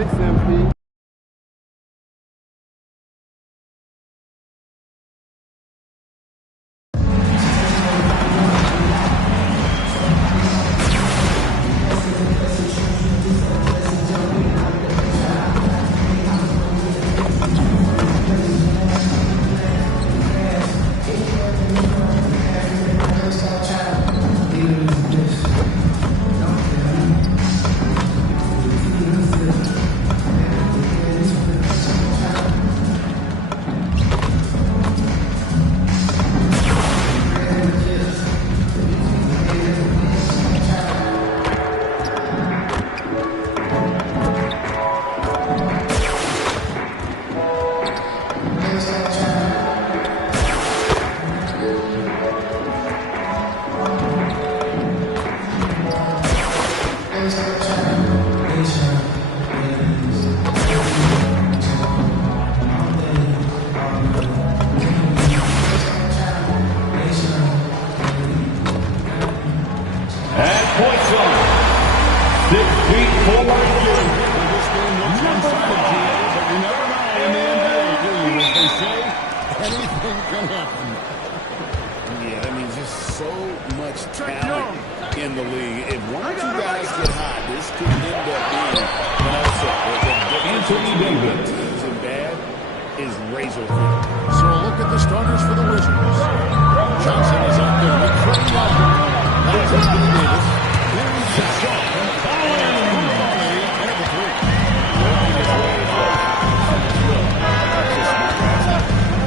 6, MP. In the league. If one or two guys get hot, this could end up being an upset. The difference between teams and bad is razor thin. So a look at the starters for the Wizards. Johnson is out there with Trey Young. That is Anthony Davis. Here's Shaw. And the three.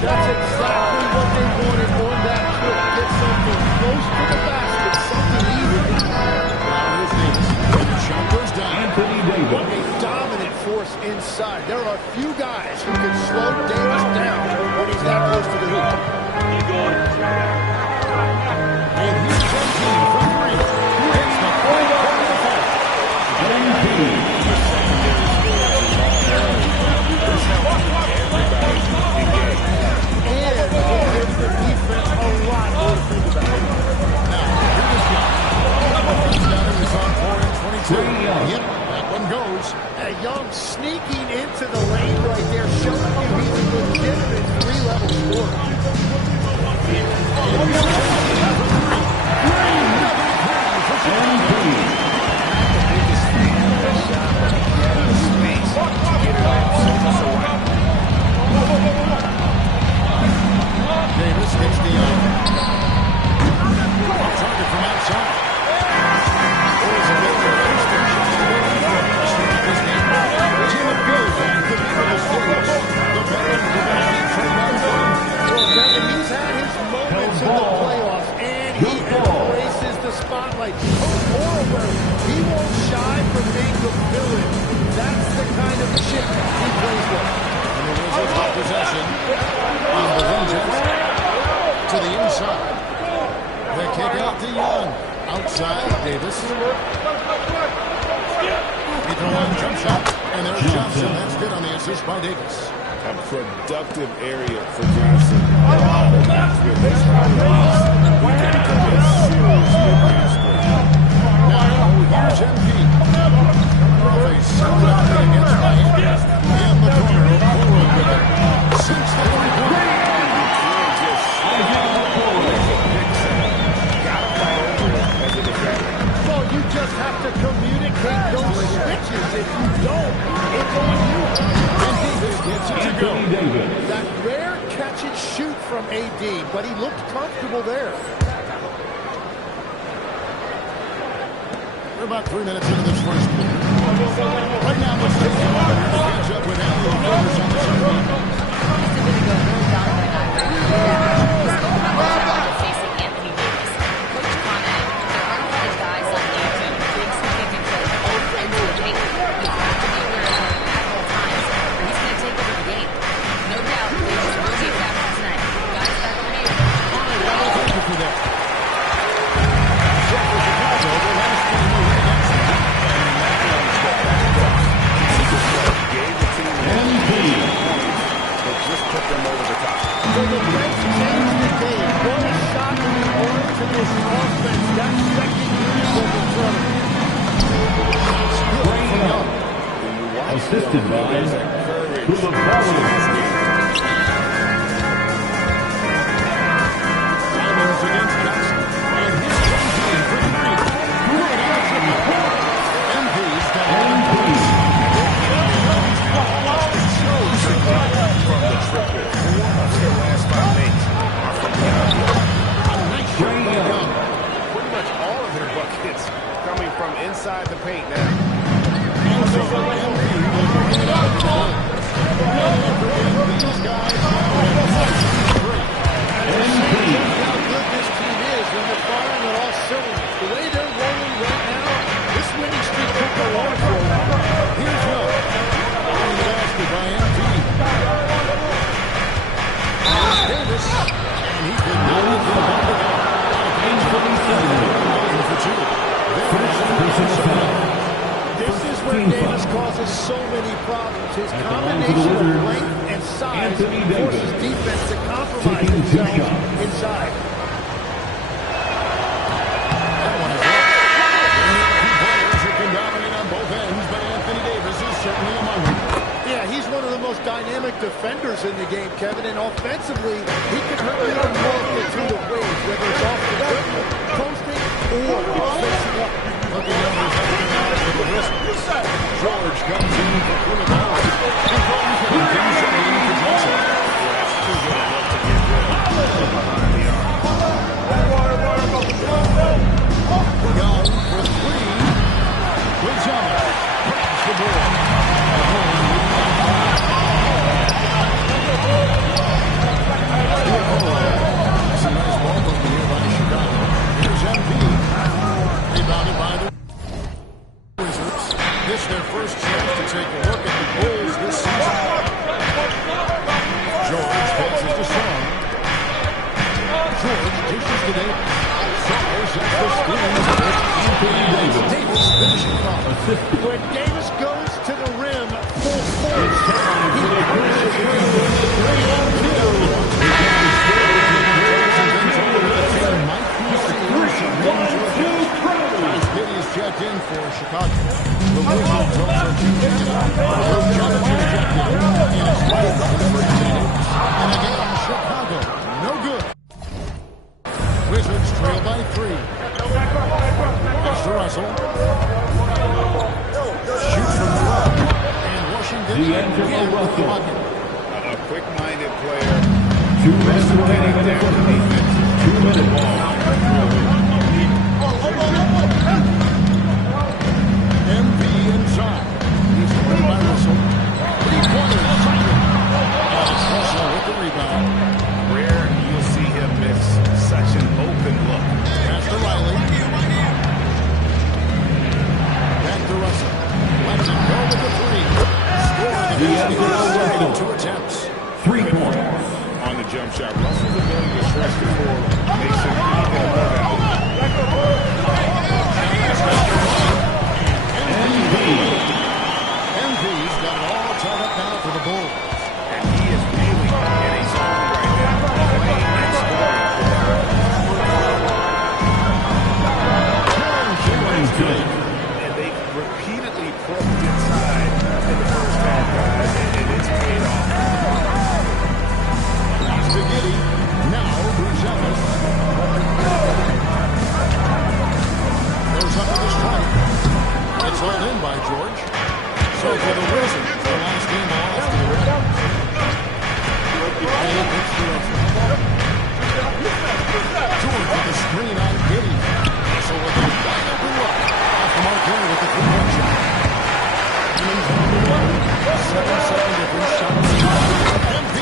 That's exactly what they wanted on that trip. Get something close to the basket, something easy. Anthony Davis. A dominant force inside. There are few guys who can slow Davis down when he's that close to the hoop. And here's MP from three. Who hits the point over the foul? MP. And it gives the defense a lot more to think about. Now, here is Young. Down in the front court at 22. Yep, that one goes. Young sneaking into the lane right there, showing you he's a legitimate three-level scorer. Davis gets the Young. Target from outside. He's had his moments in the playoffs, and he embraces the spotlight. He won't shy from being the villain. That's the kind of chip he plays with. And the Wizards have possession on the Rangers to the inside. They kick out to Young. Outside, Davis. He throws a jump shot, and there's Johnson. That's good on the assist by Davis. A productive area for Johnson. A lot of times with his release, we can commit a serious mid-range score. Now, here's MP. Coming off a solid play against Miami. In the corner, Okoro with it. Since the three-point. So you just have to communicate those switches. If you don't, it's on you. And Davis gets it to go. That rare catch and shoot from AD, but he looked comfortable there. We're about 3 minutes into this first quarter. Right now, let's take a moment to catch up with Andrew Rivers on the sideline. Facing Anthony Davis. Coach commented, there aren't a lot of guys like you to big significant play open to the paint. You have to be aware of him at all times, or he's going to take over the game. No doubt, Davis will be a factor tonight. Guys, back over here. Thank you for that. Just put them over the top. So the Reds changed the game. What a shot to be born to this offense. That second unit was in trouble. Young. When you watch assisted by Koulibaly. Simons against Jackson. And here's MP for three. Good action. MP's got From the triple. Four of their last 5 makes are from downhill. a nice shot by Young. Pretty much all of their buckets coming from inside the paint now. And so MP will bring it out of the hole. These guys How good this team is when they're firing on all cylinders. The way they're rolling right now, this winning streak could go on for a while. Here's Young. Winning the basket by MP. Davis. And he could not get the ball again. For two. This is where Davis causes so many problems. His combination of length and size forces defense to compromise themselves inside. That one is up. And the players who can dominate on both ends, but Anthony Davis is certainly among them. Yeah, he's one of the most dynamic defenders in the game, Kevin, and offensively, he can hurt you in a multitude of ways, whether it's off the dribble, posting, or facing up. Looking over his head with the whistle. George comes in for Koulibaly. And Thornton comes in for Johnson. Young for three. Gonzalez grabs the ball. It's a nice ball movement here by Chicago. Here's MP. Rebounded by the Wizards. This is their first chance to take a look at the Bulls this season. George passes to Shaw. George dishes to Davis. Shaw sets the screen. Anthony Davis. Davis finishing it off. When Davis goes to the rim full force, he pushes it. Checked in for Chicago. The Wizards also checked in. Johnson checked in. And it's right for Jennings. And again, Chicago. No good. Wizards trail by 3. It's to Russell. Shoots from the rock. And Washington again with the bucket. A quick-minded player. 2 minutes remaining in the first. 2 minutes. MP inside. He's played by Russell. 3-pointers. And it's Russell with the rebound. Rare you'll see him miss such an open look. Pass to Riley. Back to Russell. Lets it go with the 3. Scored the 2 attempts. 3 points. On the jump shot, Russell's ability to stretch the floor makes him even more valuable. MP's got it all tied up now for the Bulls. And he is really in a zone right now, playing and scoring. And they repeatedly probed inside in the first half, and it's paid off. He's to Giddey. Now, Bruzelis. Goes up to the strike. It's hauled in by George. So for the Wizards, the last game off to the Reds. And it's to Russell. George with the screen on Giddey. So with a wide open look. Off the mark here with the 3-point shot. Jennings on the one. 7-second difference. Shot. MP.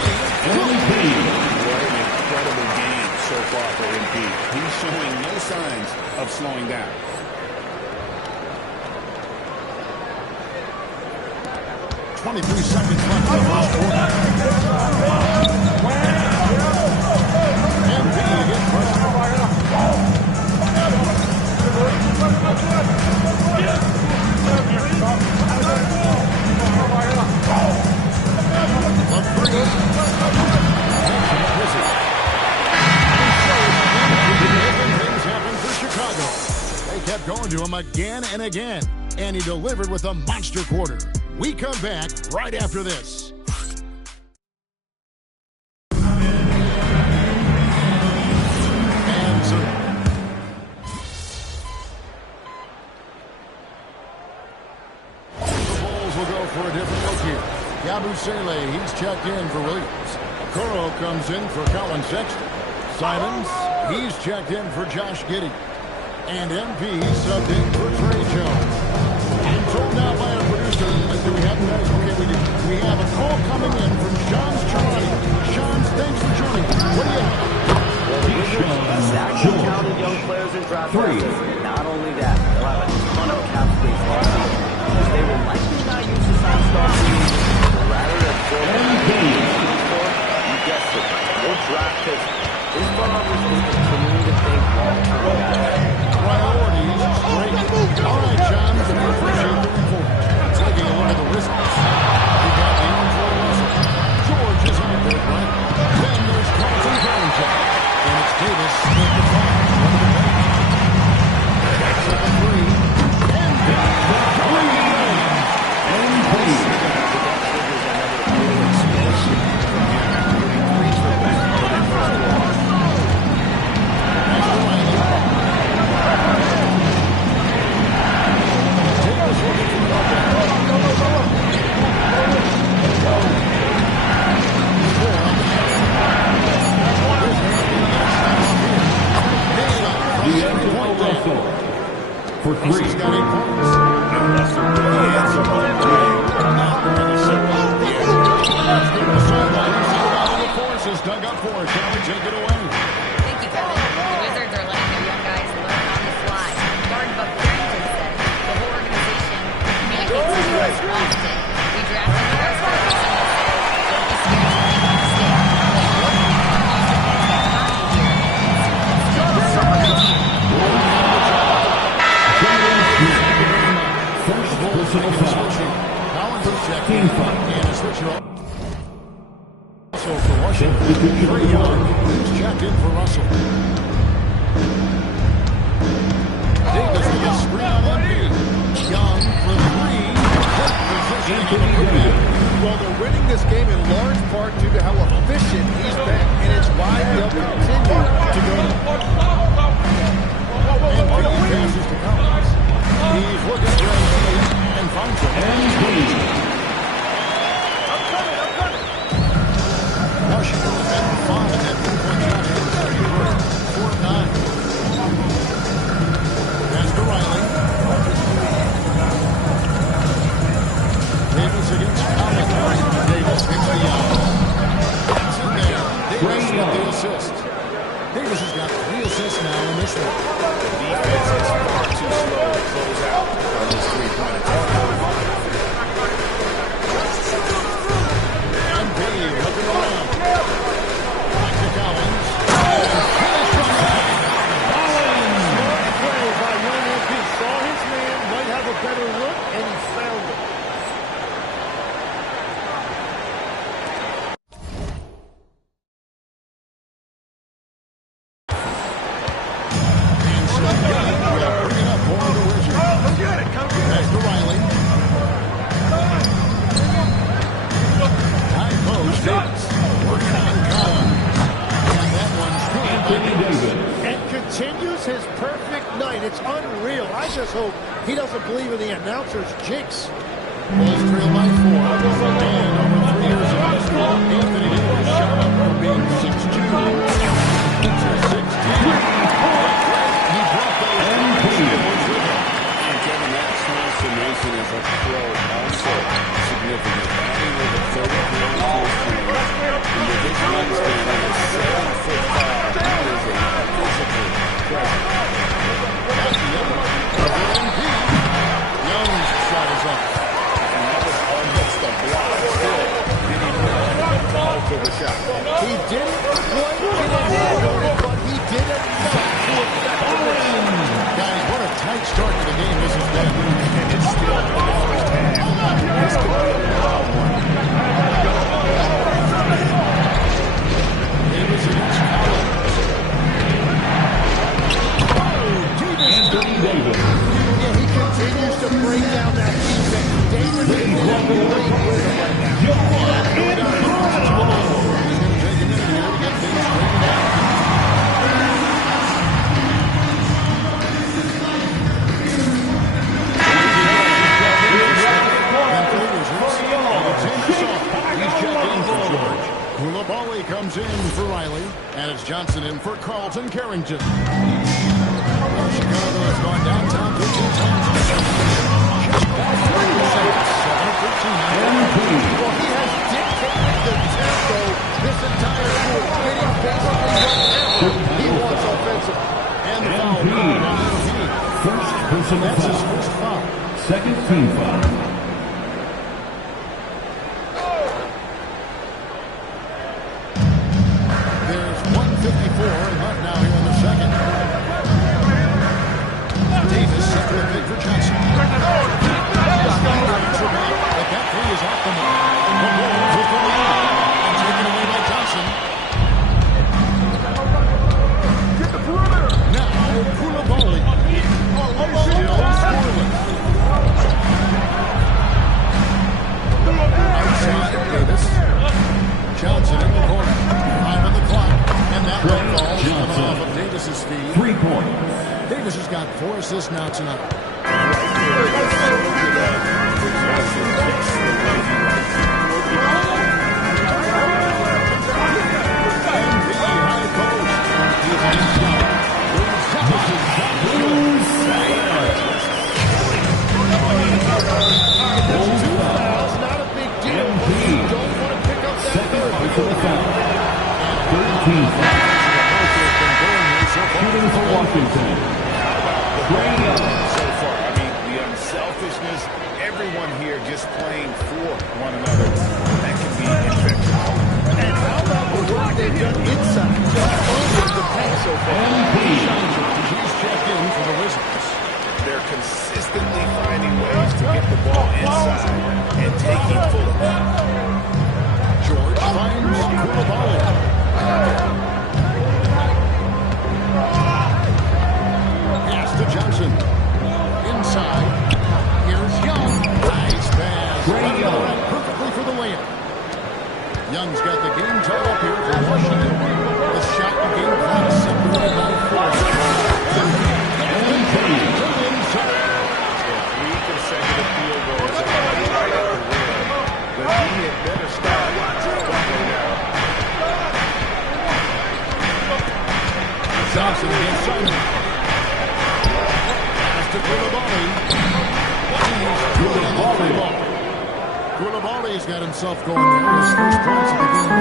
What an incredible game so far for MP. He's showing no signs of slowing down. 23 seconds left in the first quarter. MP against Russell. The 3. Things happen for Chicago. They kept going to him again and again, and he delivered with a monster quarter. We come back right after this. And the Bulls will go for a different look here. Yabusele, he's checked in for Williams. Okoro comes in for Colin Sexton. Simons, he's checked in for Josh Giddey. And MP subbed in for Trey Jones. I'm told now by our producer, do we have guys? Okay, we do. We have a call coming in from Sean's Toronto. Sean, thanks for joining us. What do you have? Well, the Wizards actually counted young players in draft process. Not only that, they'll have a ton of cap space next year because they will likely not use the sign star team. Rather than you guessed it, more draft picks. This front office is continuing to think long-term, guys. Priorities straight. All right, John, we appreciate the report. Taking a look at the wristles. We got the Angelo Russell. George is out there, right? Then there's Carlton Bellinger. And it's Davis with the five. That's at the three. And got the three. And three. For three. He's got 8 points. And Russell really has some fun today. Not going to sit out there. Let's get the sideline. The force is dug up for us. Shall we take it away? Thank you, Kevin. The Wizards are letting their young guys learn on the fly. Guard Buck Carrington said the whole organization communicates to us often. We drafted the rest of the season that says, don't be scared to make a mistake. Look, you should take time here. First personal foul. Collins is checking. And a switch up. So for Washington, Trae Young is checked in for Russell. Davis with a screen on Embiid. Young for three. Well, they're winning this game in large part due to how efficient he's been, and it's why they'll continue to go. And Embiid passes to Collins. He's looking for Embiid and finds him. Washington is at 5 at 3-point shot. 4-9. Pass to Riley. Davis against Collins. Davis picks the out. That's in there. Davis with the assist. Davis has got 3 assists now in this one. The defense is far too slow to close out on this three-point attack. Embiid looking around. Back to Collins. And finish from there. Smart play by young MP. Saw his man, might have a better look, and he found it. And so Young will bring it up for the Wizards. Pass to Riley. High post. Davis working on Collins. And that one's good. Anthony Davis. And continues his perfect night. It's unreal. I just hope he doesn't believe in the announcer's jinx. Bulls trail by 4. And over 3 years of high school, Anthony Davis shot up from being 6'2" to 6'10". He brought those scores with him. And Kevin, that transformation as a pro also significant. Adding over 30 pounds to his frame. And with his wingspan at 7'5", he is a physical presence. At the other, over Embiid. Young's shot is up. And that was almost a block. Still, did he move out of the shot? He didn't quite get a hand on it, but he did enough to affect the win. Guys, what a tight start to the game this has been. And it's still in the first half. This could be a wild one. Davis against Collins. Anthony Davis. Yeah, he continues to break down that defense. Davis Koulibaly comes in for Riley, and it's Johnson in for Carlton Carrington. Chicago has gone downtown 15 times. Just past 3 seconds, 7 of 13. Well, he has dictated the tempo this entire quarter, getting basically whatever he wants offensively. And the foul called on LP. First personal That's his foul. first foul. Second team foul. There's 1:54 left now here in the second. Davis set to a pick for Johnson. But that three is off the mark. The Bulls with the lead. And taken away by Johnson. Now, Koulibaly. Still scoreless. Outside Davis. Johnson in the corner. 5 on the clock. And that one falls coming off of Davis's feet. 3 points. Davis has got 4 assists now tonight. Not a big deal. You don't want to pick up that third. Personal foul. Third team foul. Shooting for Washington. So far, I mean, the unselfishness, everyone here just playing for one another. That can be infectious. And how about the work they've done inside? Just over the paint so far. He's checked in for the Wizards. They're consistently finding ways to get the ball inside and taking full advantage. George finds Koulibaly. Pass to Johnson. Inside. Here's Young. Nice pass. Perfectly for the layup. Young's got the game tied up here for Washington. The shot and game clock separated by 4. Three consecutive field goals at the right at the rim. The D had better start right now. Johnson against Simon. Pass to Koulibaly. Koulibaly's got himself going there. His first points of the game.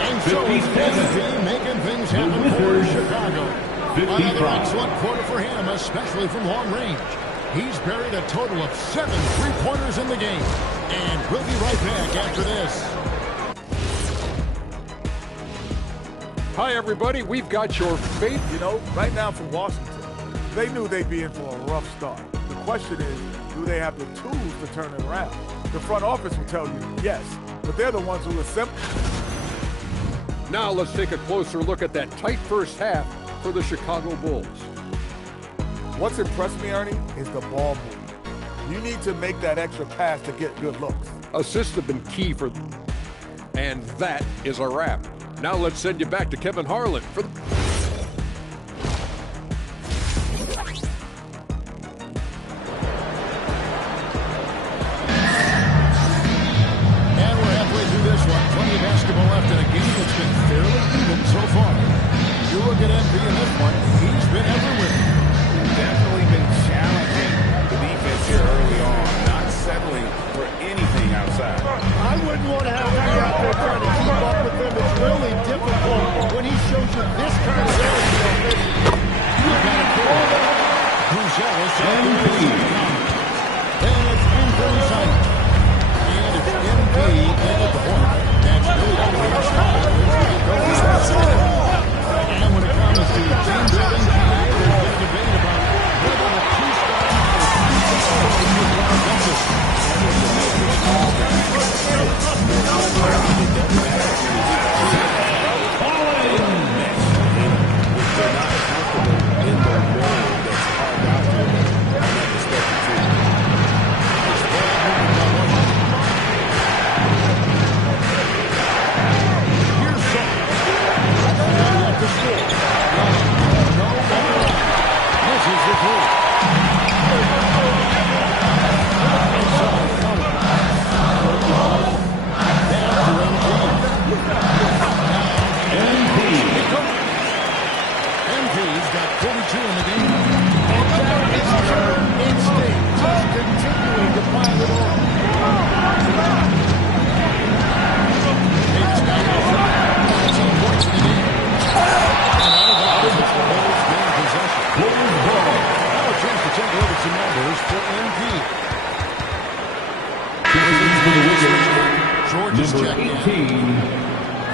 And so it's MJ making things happen for Chicago. Another excellent quarter for him, especially from long range. He's buried a total of 7 3-pointers in the game. And we'll be right back after this. Hi, everybody. We've got your faith. You know, right now for Washington, they knew they'd be in for a rough start. The question is, do they have the tools to turn it around? The front office will tell you yes, but they're the ones who assemble. Now let's take a closer look at that tight first half for the Chicago Bulls. What's impressed me, Ernie, is the ball movement. You need to make that extra pass to get good looks. Assists have been key for them. And that is a wrap. Now let's send you back to Kevin Harlan for the... And we're halfway through this one. Plenty of basketball left in a game that's been fairly even so far. You look at MP in this one, he's been everywhere. Definitely been challenging the defense here early on, not settling for anything outside. I wouldn't want to have to be out there trying to keep up with him. It's really difficult when he shows you this kind of ability. And it's Anthony Simon. And it's MP in at the point. That's really all the way to Chicago. And when it comes to teams of NBA, there's been a debate about whether the two-star or to pile it on. Davis now with a shot. 19 points in the game. And out of bounds, it's the Bulls gain possession. Now a chance to take a look at some numbers for MP. George is checked in. 18,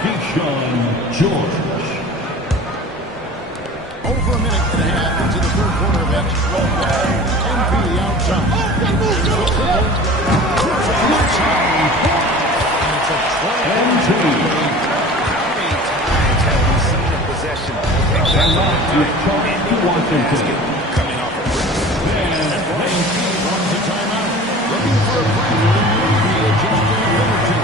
Keyshawn George. Over a minute and a half into the third quarter of action. MP outside. And it's a 12. How many times have we seen a possession coming off a break? MP runs a timeout. Looking for a breather. Maybe just a minute or two.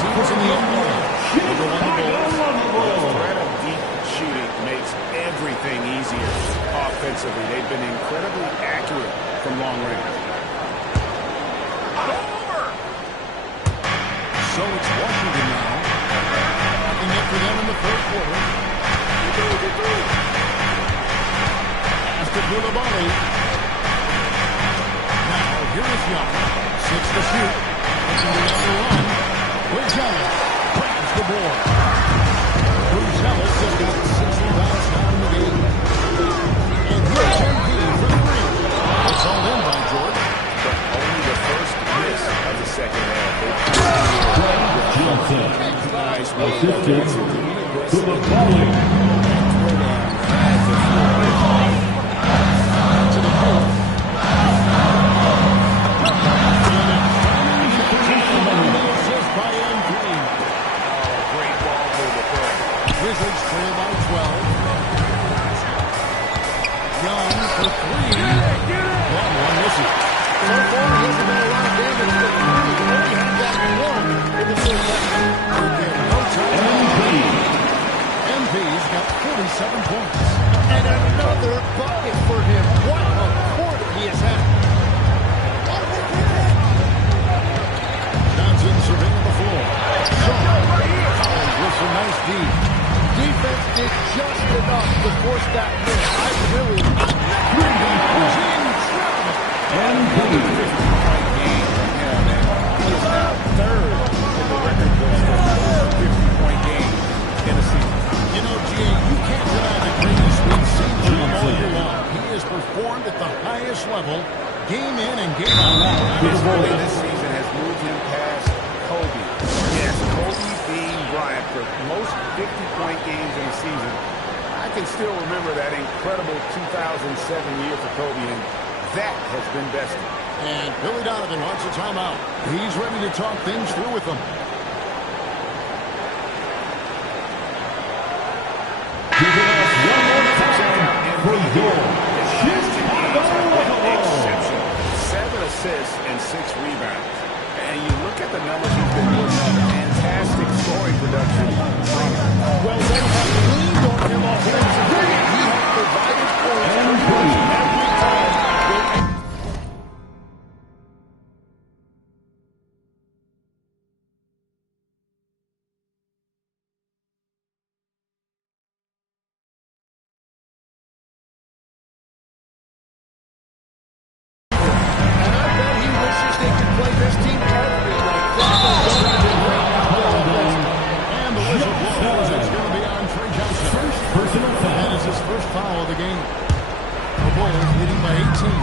Teams in the NBA. Number one, the Bulls. The threat of deep shooting makes everything easier offensively. They've been incredibly accurate from long range. So it's Washington now. Looking up for them in the third quarter. Pass to Koulibaly. Now here is Young. 6 to shoot. Looking to make the run. Bridgelis grabs the board. Bridgelis has got 6 rebounds now in the game. And here's MP for 3. It's all in by George. But only the first miss of the second half. Nice work. Assisted to the volley. Wizards trail by 12. Young for 3. One misses. So far, he hasn't done a lot of damage, but he only had that one in the first half. MV's got 47 points. And another bucket for him. What a quarter he has had. Johnson surveying the floor. Collins with some nice deep. Defense did just enough to force that miss. I really... He is now third in the record books for a 50-point game in a season. You know, G, you can't deny the greatness we've seen from him all year long. He has performed at the highest level, game in and game out. His play this season has moved him past Kobe. Yes, Kobe being Bryant for most 50-point games in a season. I can still remember that incredible 2007 year for Kobe, and that has been bested. And Billy Donovan wants a timeout. He's ready to talk things through with them. Exceptional. 7 assists and 6 rebounds. And you look at the numbers he's been putting up, fantastic scoring production from him. Well, they have leaned on him offensively. He has provided points every time. Foul of the game. The Bulls leading by 18.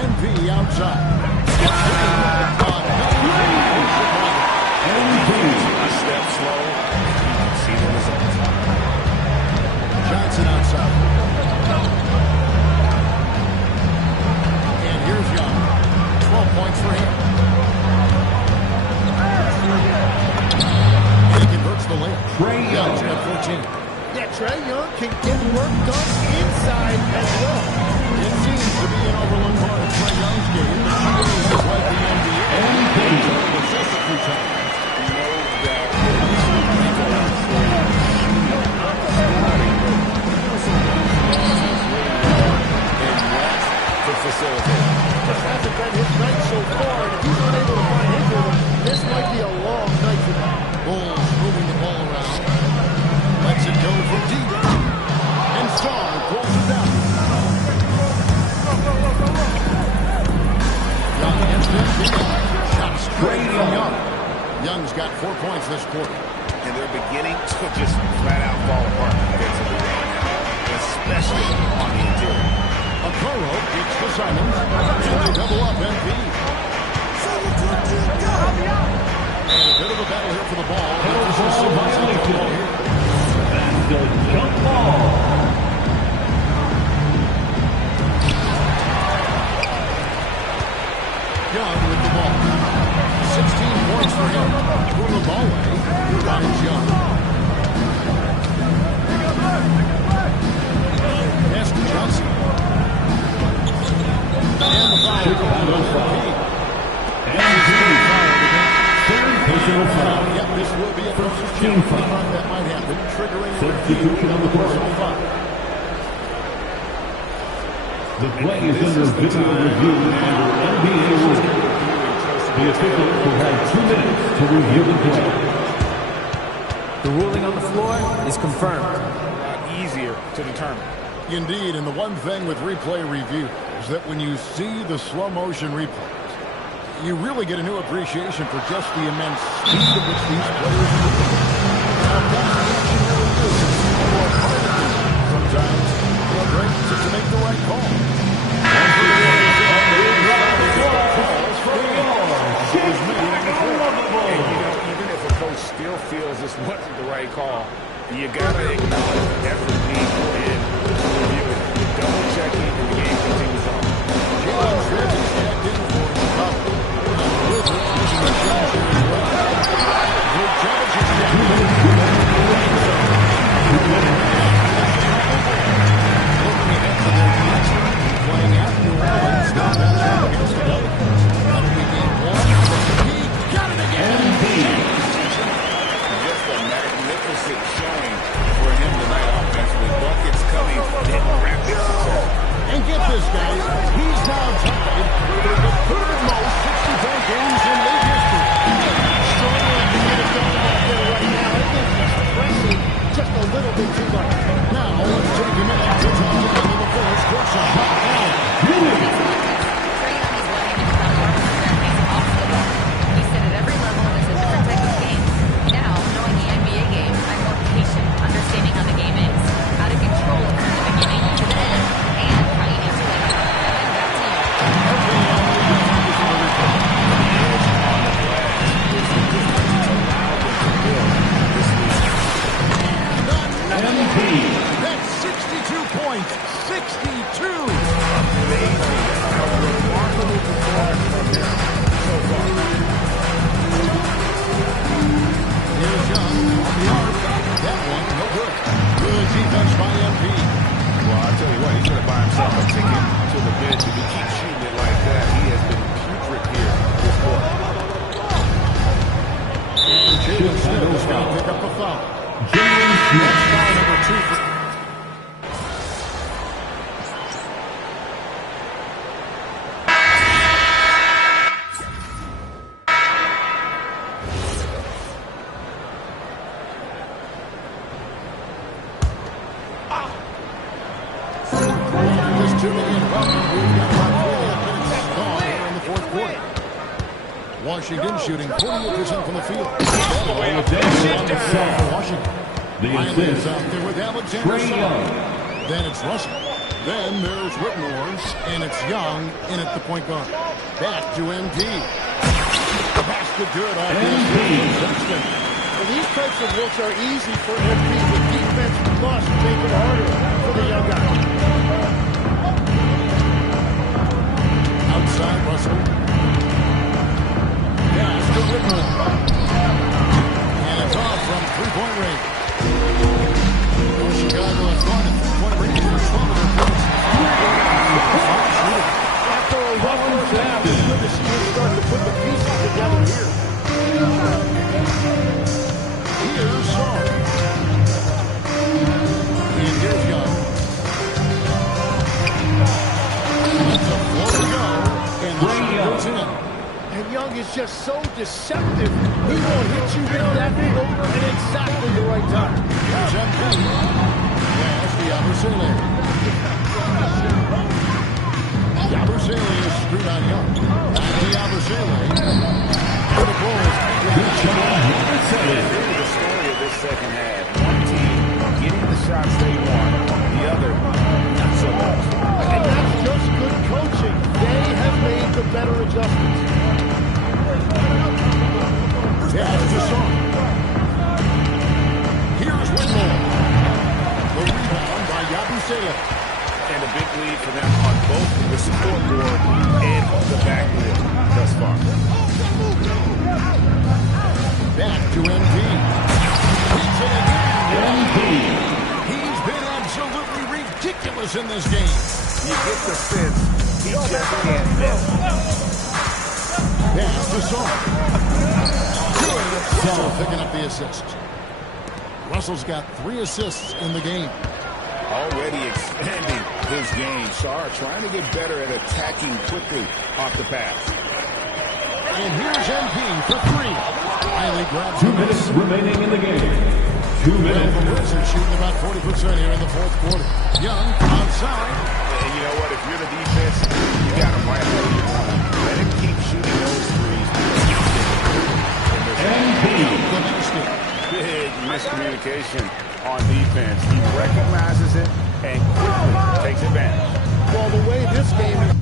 MV outside. A step slow, you can see the results. Johnson outside. And here's Young. 12 points for him. And he converts the layup. Trae Young at 14. Yeah, Trae Young can get work done inside as well. It seems to be an overlooked part of Trae Young's game. The shooting is like the NBA. And assists a few times. No doubt. To facilitate. This hasn't been his night so far, and if he's unable to find his rhythm, this might be a long night for 4 points this quarter. And they're beginning to just flat out fall apart defensively right now, especially on the interior. Okoro gets to Simons, and they double up MP. And a bit of a battle here for the ball. This is Simmons on the ball here. And the jump ball. Young with the ball. 16 points for him. From the ball away, Ryan Young. Pass to Johnson. And the foul. Chicago foul. And third personal foul. Yep, this will be a personal Team foul. foul. That might happen, triggering a Substitution on the court. personal foul. The play is under video review under NBA rules. The officials will have 2 minutes to review the play. The ruling on the floor is confirmed. Easier to determine. Indeed, and the one thing with replay review is that when you see the slow motion replays, you really get a new appreciation for just the immense speed at which these players move. Now, fast action really is more part of the game. Sometimes, it's great just to make the right call. Even if a coach still feels this wasn't the right call, you gotta acknowledge the effort being put in to review it. Double checking, and the game continues on. Jalen Smith is checked in for Chicago. Wizards using the change here as well. Vucevic is checked in. Looking ahead to their next round, playing at New Orleans. Now that's up against the Pelicans. That'll be game 1. He got it again. Just a magnificent showing for him tonight offensively. Buckets coming in rapid succession. And get this, guys. He's now tied for the third most 60-point games in league history. Struggling to get it done out there right now. I think he's pressing just a little bit too much. Now, let's take a minute to talk about the first courtside. Trae Young is letting him become more of a threat when he's off the ball. He said at every level it's a different type of game. Now, knowing the NBA game, I'm more patient, understanding how the game is, how to control it from the beginning to the end, and how you need to win. Back to you. That's 62 points. 62. Amazing how remarkable performance from him so far. Here's Young on the arc. That one, no good. Good defense by MP. Well, I tell you what, he's going to buy himself a ticket to the bench. If he keeps shooting it like that, he has been putrid here this quarter. And Jalen Smith is going to pick up a foul. That's foul number 2 for... Just tuning in. Welcome. We've got about 3.5 minutes gone here in the fourth quarter. Washington shooting 48% from the field. For Washington. Riley is out there with Alexander. Then it's Russell. Then there's Whitmore, and it's Young in at the point guard. Back to MP. Basket good on MP. Well, these types of looks are easy for MP. The defense must make it harder for the young guy. Outside Russell. Pass to Whitmore. And it's off from three-point range. Chicago has gone to three-point range for 12 of their points. After a rough first half, it's good to see him start to put the pieces together here. Here's Shaw. And here's Young. It's a flow to go. And the shot goes in. And Young is just so deceptive. He will hit you with that floater at exactly the right time. Here's MP. Pass to Yabusele. Yabusele is screwed on Young. Back to Yabusele. And the Bulls. second half. One team getting the shots they want, the other not so much. And that's just good coaching. They have made the better adjustments. Pass to Son. Here's Whitmore. The rebound by Yabusele. And a big lead for them on both the scoreboard and the backboard thus far. Back to MP. He's in again. MP. He's been absolutely ridiculous in this game. You get the sense he just can't miss. Pass to Son. Good. Russell picking up the assist. Russell's got 3 assists in the game. Already expanding his game. Sarr trying to get better at attacking quickly off the pass. And here's MP for 3. Riley grabs 2 minutes remaining in the game. 2 minutes. The Wizards are shooting about 40% here in the fourth quarter. Young outside. And you know what? If you're the defense, you got to right where you're going. Let him keep shooting those threes. MP. Big miscommunication on defense. He recognizes it and quickly takes advantage. Well, the way this game is...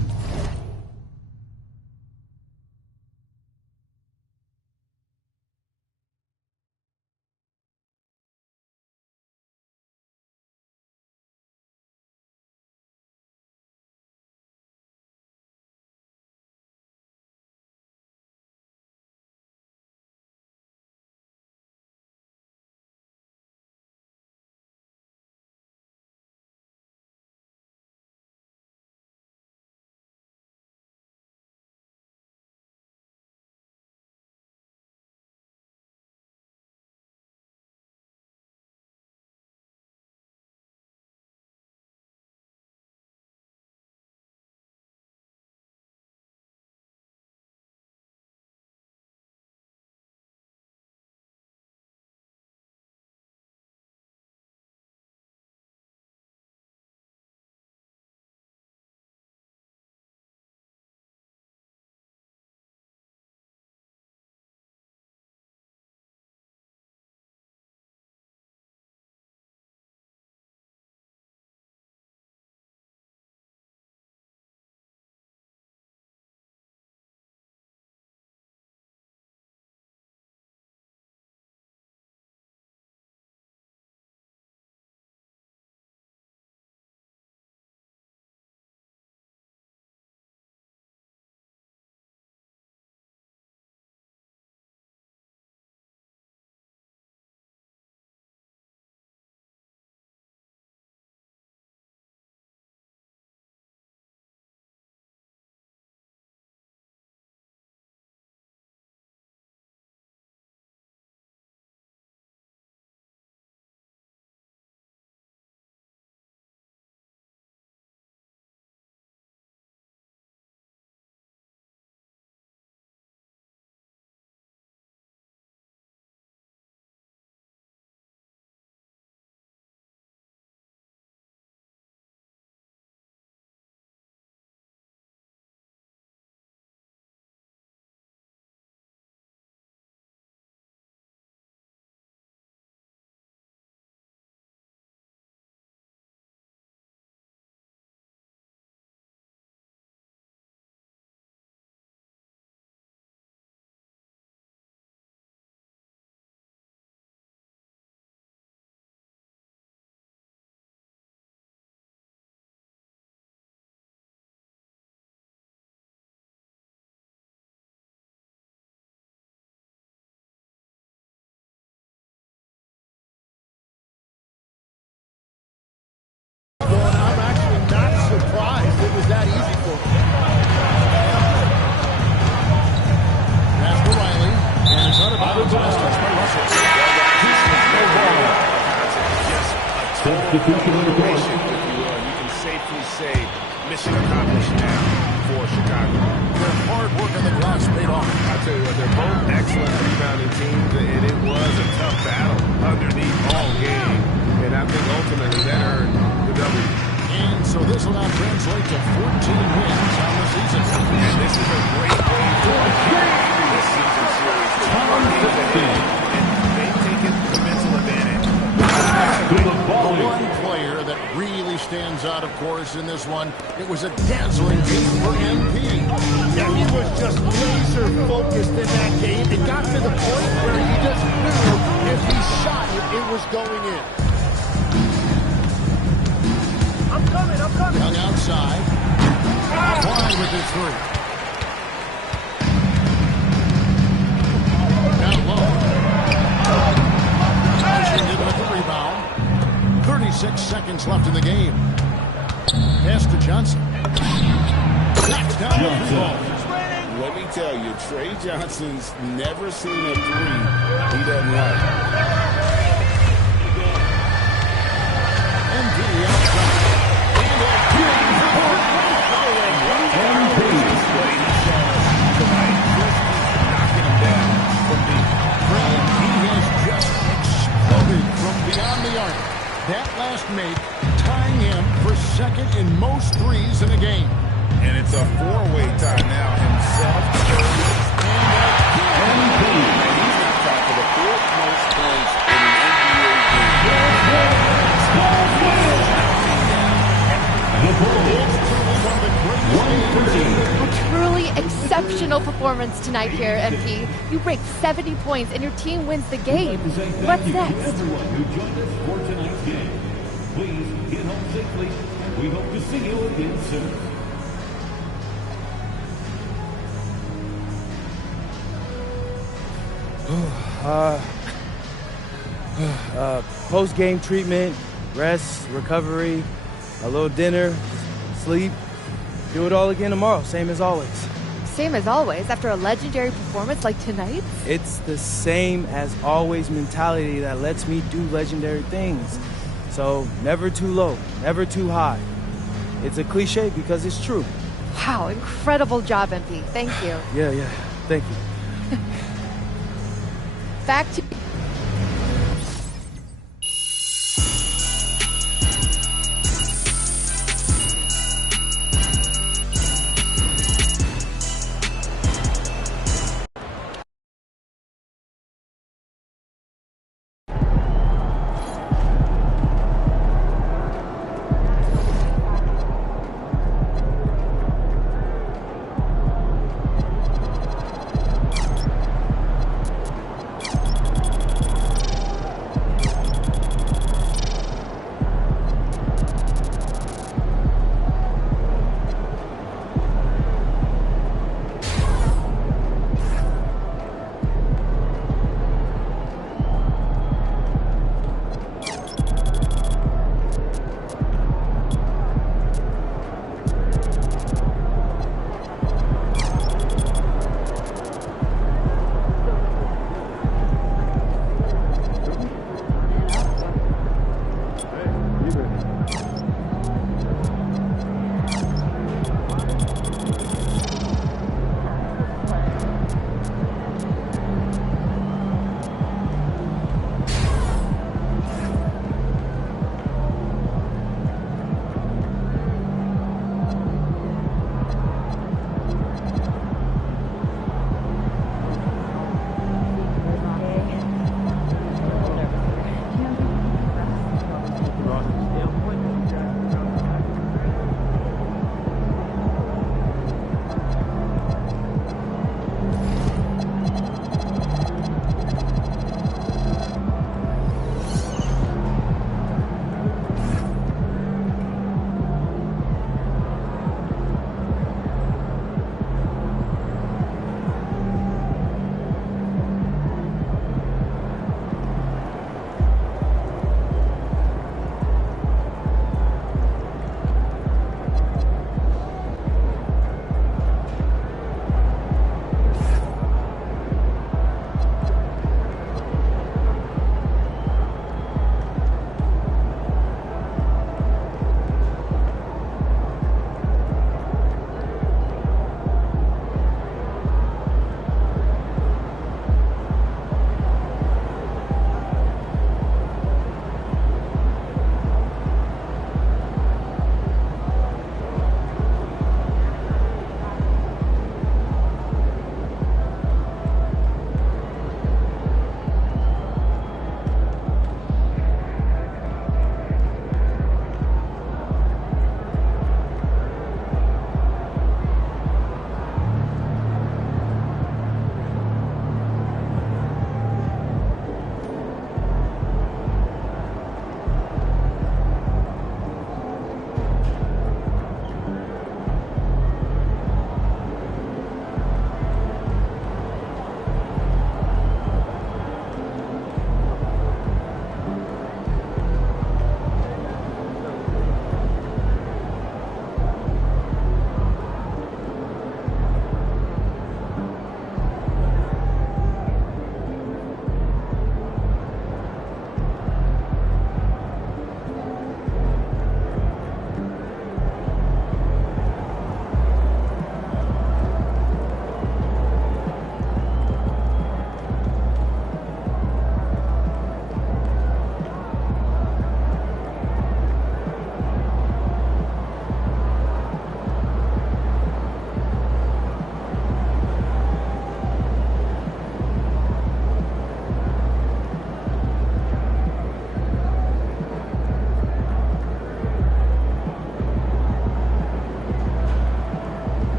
Substitution in the court. If you will, you can safely say mission accomplished now for Chicago. Their hard work on the glass paid off. I tell you what, they're both excellent rebounding teams, and it was a tough battle underneath all game. And I think ultimately that earned the W. And so this will now translate to 14 wins on the season. And this is a great way to begin this season series. And they've taken the mental advantage stands out, of course, in this one. It was a dazzling game for MP. Yeah, he was just laser focused in that game. It got to the point where he just knew if he shot it, it was going in. I'm coming. Young outside. Wide with his three. Down low. Washington with the rebound. 36 seconds left in the game. Pass to Johnson. Knocks down the three ball. Let me tell you, Trey Johnson's never seen a three he doesn't like. MD outside. Beyond the arc. That last make tying him for second in most threes in a game. And it's a four-way tie now. Himself, Curry, and he's on top of the fourth most points in an NBA A truly exceptional performance tonight here, MP. You break 70 points and your team wins the game. What's next? Everyone who joined us for tonight's game. Please get home safely, and we hope to see you again soon. Post-game treatment, rest, recovery, a little dinner, sleep. Do it all again tomorrow, same as always. Same as always, after a legendary performance like tonight? It's the same as always mentality that lets me do legendary things. So never too low, never too high. It's a cliche because it's true. Wow, incredible job, MP. Thank you. Yeah, thank you. Back to...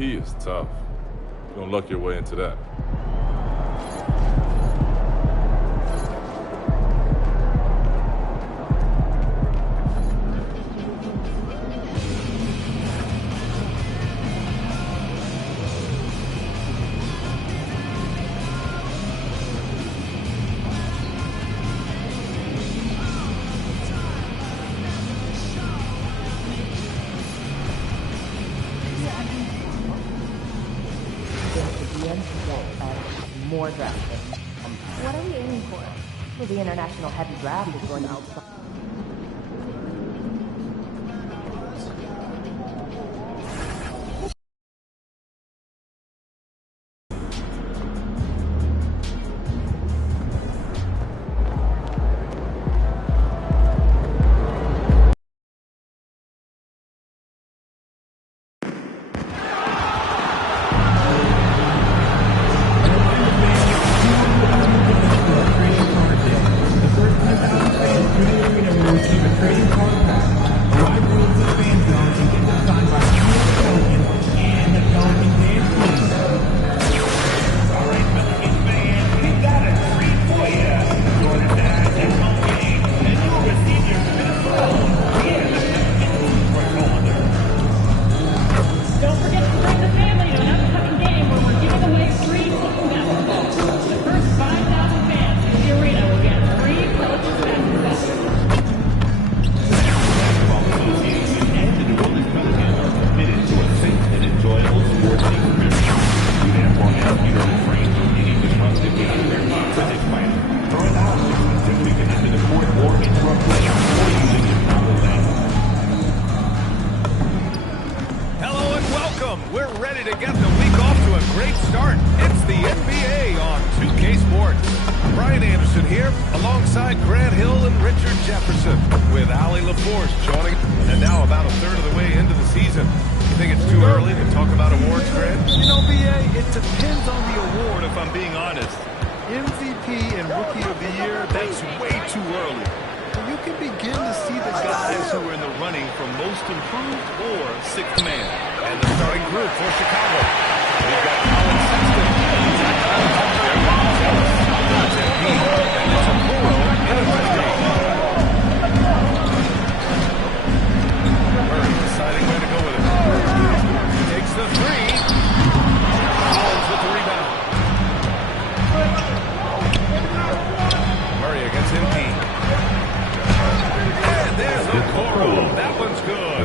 MP is tough. You're going to luck your way into that. More draft picks. What are we aiming for? Well, the international heavy draft is going outside.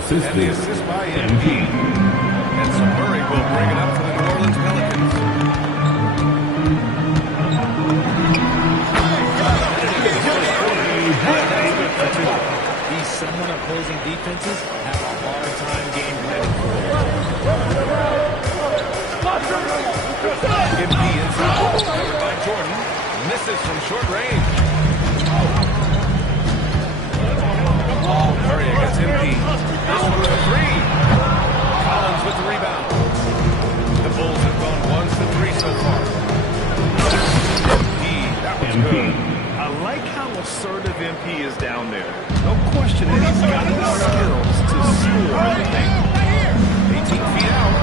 And the assist by MP. And so Murray will bring it up for the New Orleans Pelicans. These somewhat opposing defenses have a hard time game planning for it. MP inside, covered by Jordan, misses from short range. Murray against MP. This one's a three. Collins with the rebound. The Bulls have gone 1 for 3 so far. MP, that was good. I like how assertive MP is down there. No question that he's got the skills to score in the paint. 18 feet out.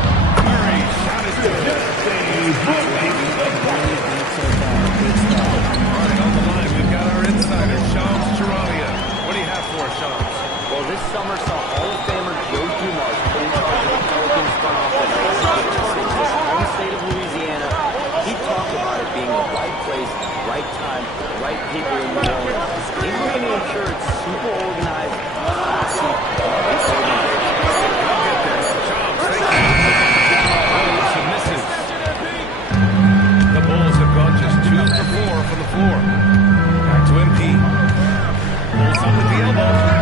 Murray, shot is good. All right, on the line, we've got our insider, Shams Charania. What do you have for us, Shams? Well, this summer saw Hall of Famer Joe Dumars put in charge of the Pelicans front office in his home state of Louisiana. He talked about it being the right place, right time, right people in New Orleans. He's going to ensure it's super organized, classy, and organized. I'll get there. Shams, thank you. She misses. The Bulls have gone just 2 for 4 from the floor. Back to MP. Bulls up at the elbow.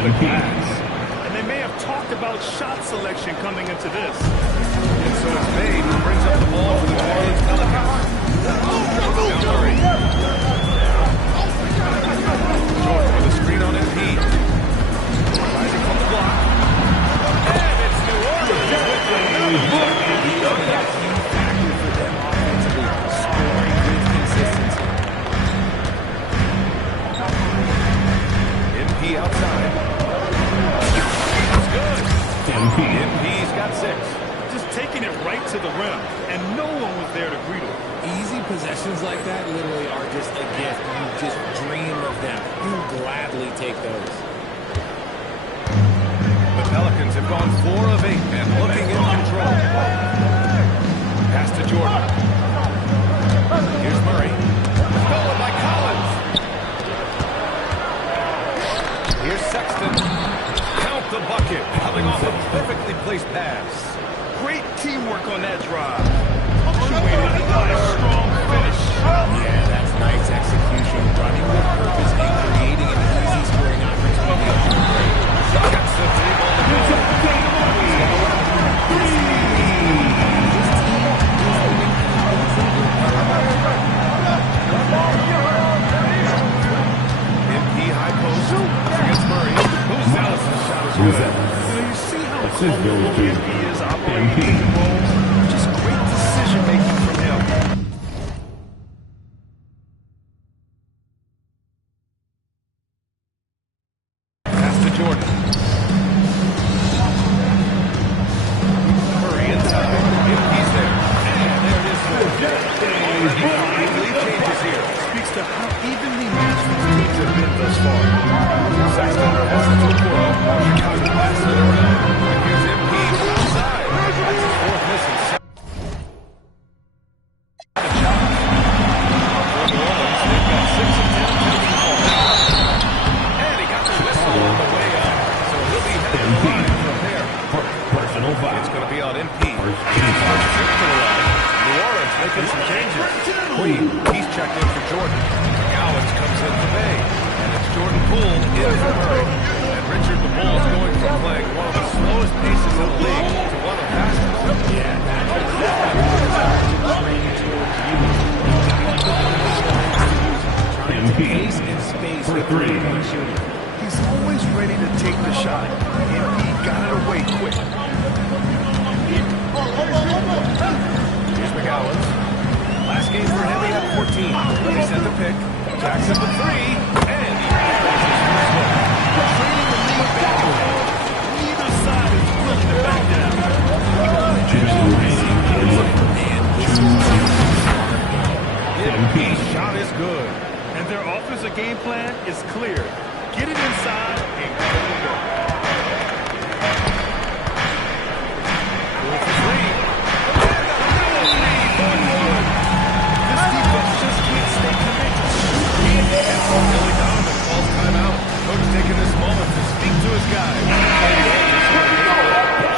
on the glass. And they may have talked about shot selection coming into this. And so it's May who brings up the ball for the New Orleans Pelicans. Now Murray. Jordan with a screen on MP. Rising from the block. And it's New Orleans with another block. That's a huge factor for them offensively. Scoring with consistency. MP outside. That's good. MP's got 6. Just taking it right to the rim, and no one was there to greet him. Easy possessions like that literally are just a gift. You just dream of them. You gladly take those. The Pelicans have gone 4 of 8 and looking in control. Pass to Jordan. Here's Murray. Followed by Collins. Here's Sexton. Count the bucket. Coming off a perfectly placed pass. Great teamwork on that drive. Punctuated by a strong finish. Yeah, that's nice execution. Running with purpose and creating an easy scoring opportunity. Gets the three-ball to go. MP high post. Against Murray. Who's Allison's shot is good. You see how comfortable MP is operating in the role? Just great decision-making from him. Pass to Jordan. Murray inside. MP's there. And there it is. Big lead changes here. Speaks to how evenly matched these teams have been thus far. Sexton passes to Porto. Chicago passes it around. And here's MP outside. That's his 4th missing. For New Orleans, they've got 6 of 10 taking calls. And he got the whistle on the way up. So he'll be headed to the line from there. Personal foul. It's going to be on MP. New Orleans making some changes. Green, he's checked in for Jordan. Gowans comes in for Bay. And it's Jordan Poole in for Murray. And Richard, the Bulls going from playing one of the slowest paces in the league to one of the fastest. Yeah, MP and space for 3. He's always ready to take the shot. MP got it away quick. Here's McGowan. Last game for him, he had 14. He sent the pick. Jackson for 3. And he trading the lead back and forth. Neither side is willing to back down. MP's shot is good. And their offensive game plan is clear. Get it inside and go to work. For 3. This defense just can't stay committed. Billy Donovan calls timeout. Coach taking this moment to speak to his guys.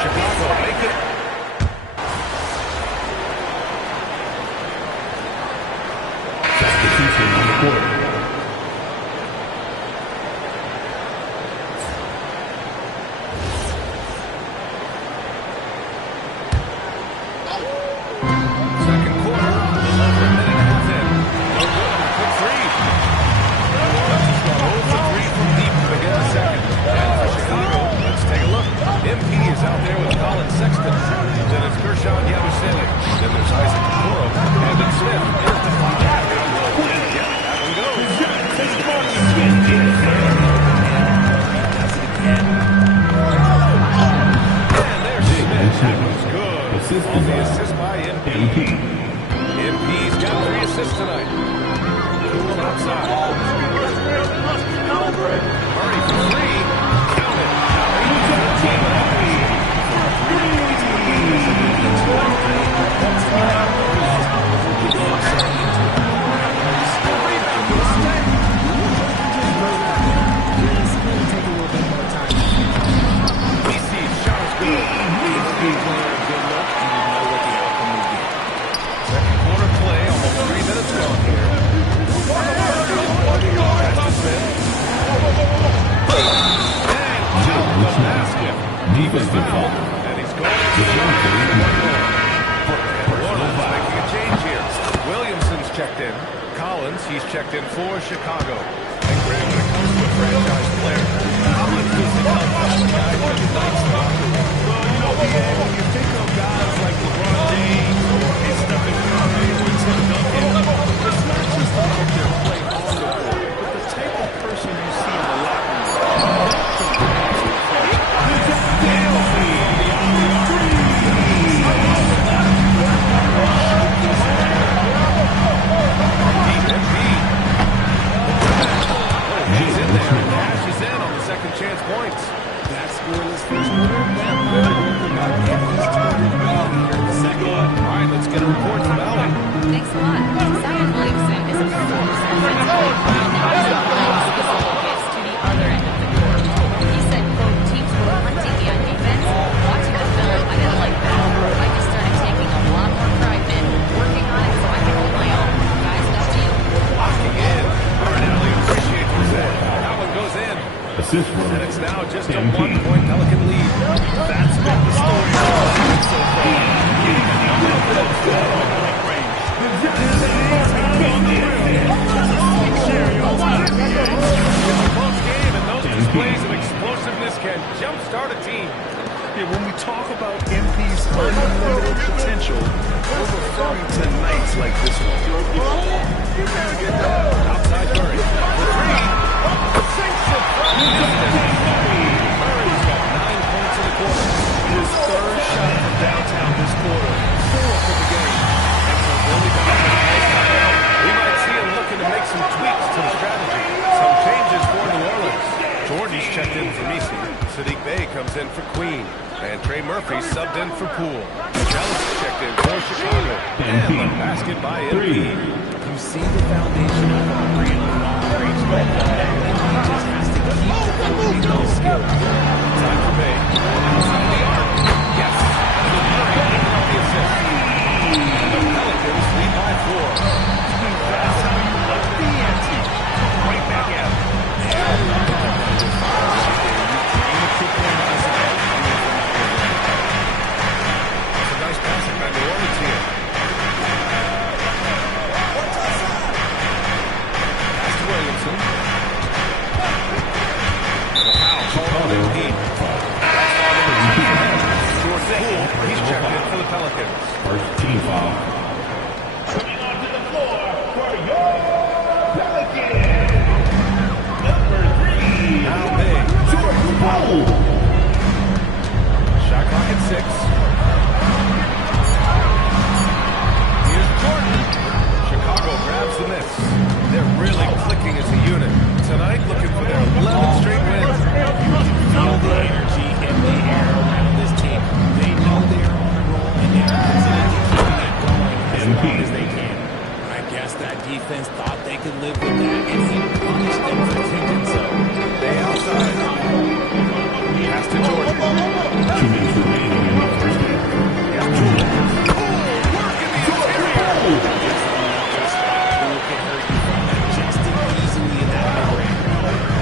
Chicago make it. Substitution on the court. checked in for Chicago. And Greg, when it comes to a franchise player, how much does it help that guy that unites the locker room? Well, you know, when you think of guys like LeBron James or Stephen Curry or Tim Duncan, it's not just about their play on the court, but the type of person you see in the locker room. He's in there and dashes in on the second chance points. That scoreless first quarter, that might be his started well here in the second one. All right, let's get a report from Allen. Thanks a lot. Zion Williamson is a force defensively. Now he's applying specific gifts to the other end of the court. He said, quote, teams were hunting me on defense. Watching the film, I didn't like that. I just started taking a lot more pride in working on it so I can hold my own. Guys, up to you. Locking in. All right, Allen, appreciate the result. That one goes in. Assist from And it's now just a 1-point Pelican lead. That's been the story of the season so far. Getting a number of those point range. It's a close game, and those displays of explosiveness can jumpstart a team. Yeah, when we talk about MP's unlimited potential, we're referring to nights like this one. Outside Murray. The three. Sinks it from distance. Murray's got 9 points in the quarter. His third shot from downtown this quarter. 4 for the game. And so Billy Donovan plays timeout. We might see him looking to make some tweaks to the strategy. Some changes for New Orleans. Jordy's checked in for Messi. Sadiq Bey comes in for Queen. And Trey Murphy subbed in for Poole. Jealous checked in for Chicago. And the basket by MP. You see the foundation of a really long-range ball. He just has to keep developing those skills. Time for Bay. Outside the arc. Yes. And Murray picking up the assist. And the Pelicans lead by 4. That's how you love the ante. Right back at it. That's a nice passing by New Orleans here. Pass to Williamson. And a foul called on MP. That's all in the team for him. George Poole, he's checked in for the Pelicans. First team foul. Coming onto the floor for your Pelicans. Number 3. Now big. Jordan Poole. Shot clock at 6. Here's Jordan. Chicago grabs the miss. They're really clicking as a unit. Tonight, looking for their 11th straight wins. Feel the energy in the air around this team. They know they are on a roll, and they are committed to keeping it going as long as they can. I guess that defense thought they could live with that, and he punished them for thinking so. They outside. Pass to Jordan. 2 minutes remaining in the first half. Here's Poole. Work in the interior.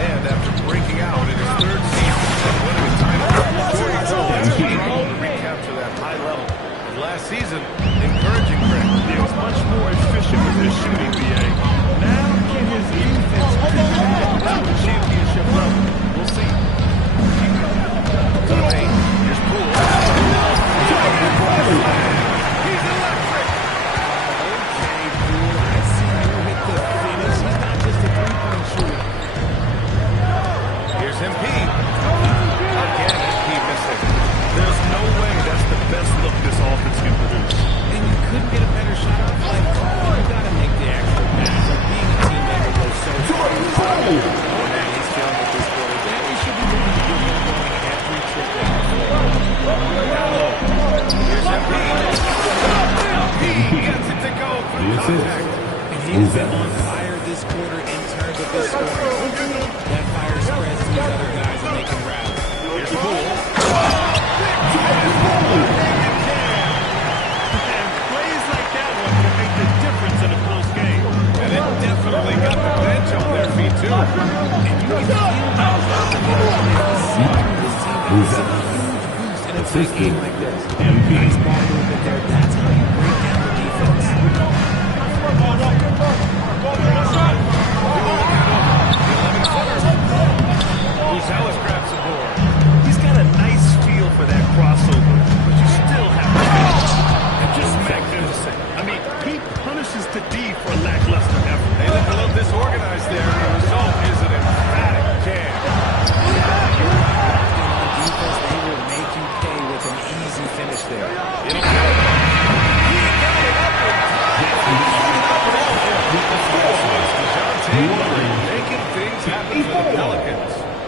And after breaking out in his 3rd season and winning a title, Jordan Poole has been able to recapture that high level. And last season, encouraging Greg. He was much more efficient with his shooting, BA. Now can his defense carry him to a championship level? We'll see. To the paint. Here's Poole. He's electric. Okay, Poole, I see you hit the finish. He's not just a three-point shooter. Here's MP. Again, MP missing. There's no way that's the best look this offense can produce. And you couldn't get a better shot off like you gotta make the extra pass. And being a teammate will go so far. Oh, man, he's feeling it this quarter. He should be looking to get him going every trip down the floor. Here's MP. MP gets it to go for contact. And he's been on fire this quarter in terms of his scoring. That fire spreads to these other guys and they can rally. Here's Poole. And plays like that one can make the difference in a close game. And it definitely got the bench on their feet, too. And you can feel how this team has a huge boost in a big game like this. Nice ball movement there. That's how you break down the defense.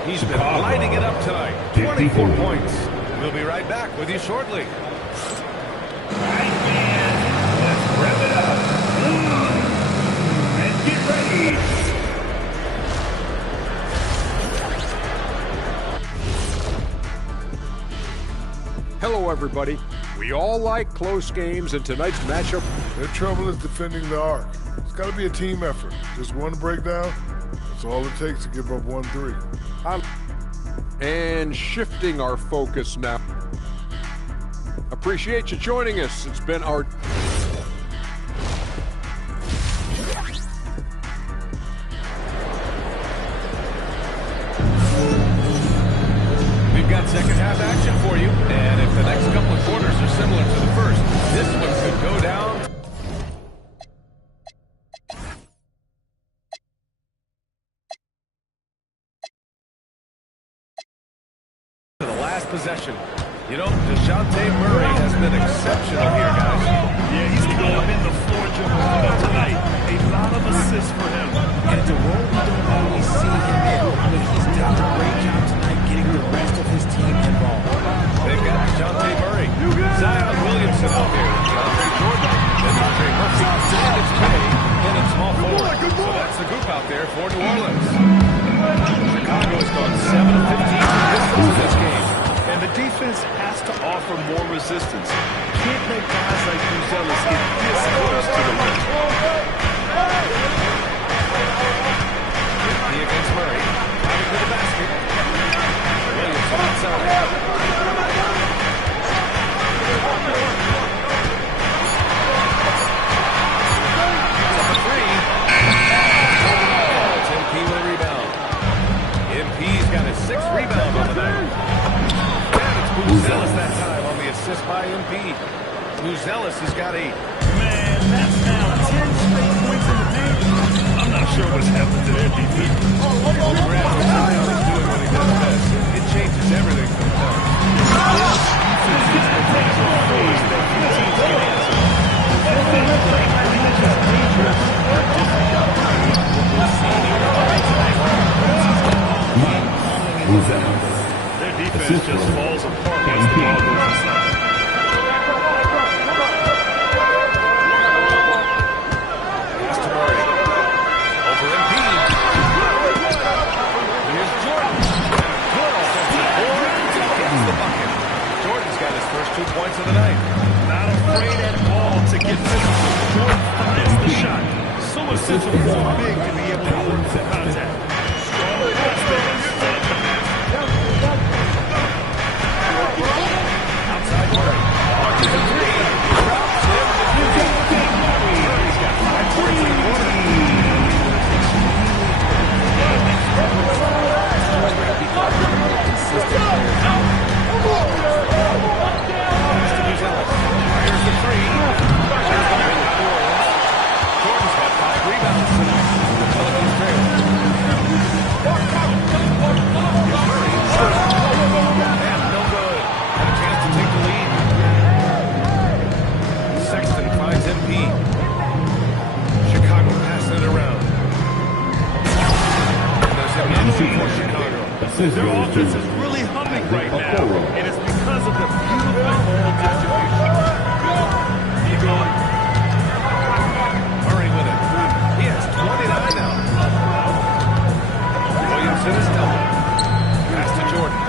He's been lighting it up tonight. 24 points. We'll be right back with you shortly. Right, man. Let's rev it up. And get ready. Hello, everybody. We all like close games, and tonight's matchup... Their trouble is defending the arc. It's got to be a team effort. Just one breakdown, that's all it takes to give up 1-3. And shifting our focus now. Appreciate you joining us. It's been our... We've got second half action for you. And if the next couple of quarters are similar to the first, this one could go down. To the last possession. You know, DeJounte Murray has been exceptional here, guys. Yeah, he's going in the floor general tonight. A lot of assists for him. And it's a role we don't always see him in, but he's done a great job tonight getting the rest of his team involved. They've got DeJounte Murray, Zion Williamson out there, DeAndre Jordan, and Trey Murphy, and it's Kenny in a small forward. So that's the group out there for New Orleans. Chicago has gone 7 of 15 pistols in this game. And the defense has to offer more resistance. Can't let guys like Buzelis get this close to the rim. He against Murray. Driving to the basket. Williams outside. Number 3. It's MP with a rebound. MP's got his 6th rebound on the night. Buzelis that time on the assist by MP. Buzelis has got 8. Man, that's now 10 straight points in the paint. I'm not sure what's happened to their defense. Congrats to Zion is doing what he does best. It changes everything for the Bucks. Defense is going to take some phase that few teams can answer. If they play like just dangerous or difficult, what we're seeing here tonight, their defense just falls apart once the ball goes inside. Pass to Murray. Over MP. Here's Jordan. Good offensive board. Gets the bucket. Jordan's got his first 2 points of the night. Not afraid at all to get physical. Jordan finds the shot. So essential for a big to be able to work for contact. Strong pass there. Outside Murray. Marches a 3. Drops it. Murray's got 5 points in the quarter. Pass to Buzelis. Fires the 3. There's the win by New Orleans. Jordan's got 5 rebounds tonight. The Pelicans trail. Here's Murray. And no good. Had a chance to take the lead. Sexton finds MP. Chicago passing it around. And there's another one for Chicago. Their offense is really humming right now, and it's because of the beautiful ball distribution. Murray with it. He has 29 now. Williamson is double. Pass to Jordan.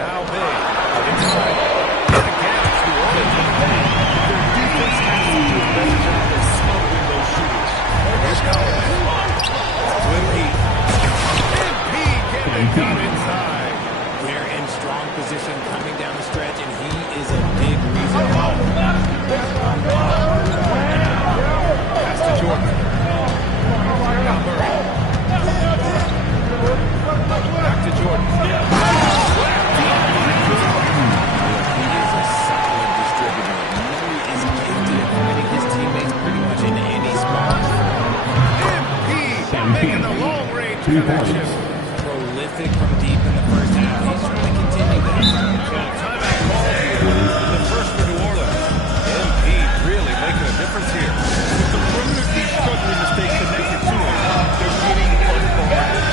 Now big. Inside. And again, it's New Orleans. Their defense has to do a better job of smothering those shooters. Here's Collins. To MP. MP got inside. They're in strong position coming down the stretch, and he is a big reason why. Pass to Jordan. Now Murray. Back to Jordan. He is a solid distributor. Murray is gifted at finding his teammates pretty much in any spot. MP making the long-range connection. Prolific from deep in the first half. He's trying to continue that. Timeout call here. The first for New Orleans. MP really making a difference here. The perimeter keeps struggling to stay connected to him. They're getting unguarded.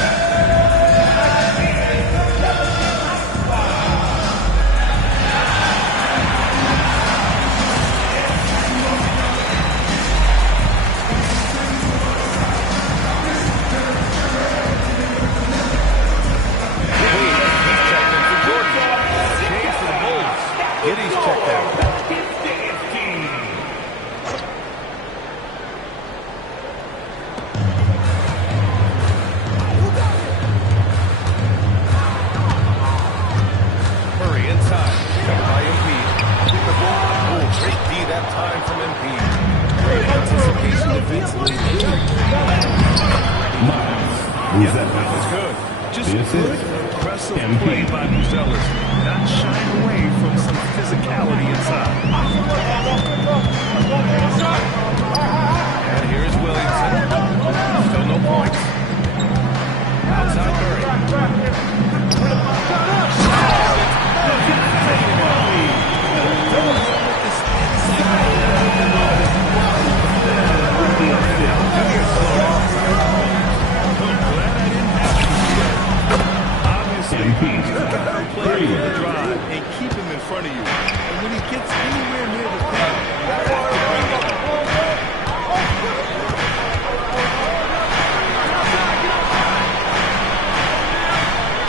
Buzelis. That was good. Just The assist. good, aggressive MP. play by Buzelis. Not shying away from some physicality inside. And here is Williamson. Still no points. Outside Murray. Play with the drive and keep him in front of you. And when he gets anywhere near the paint, you have to bring it up.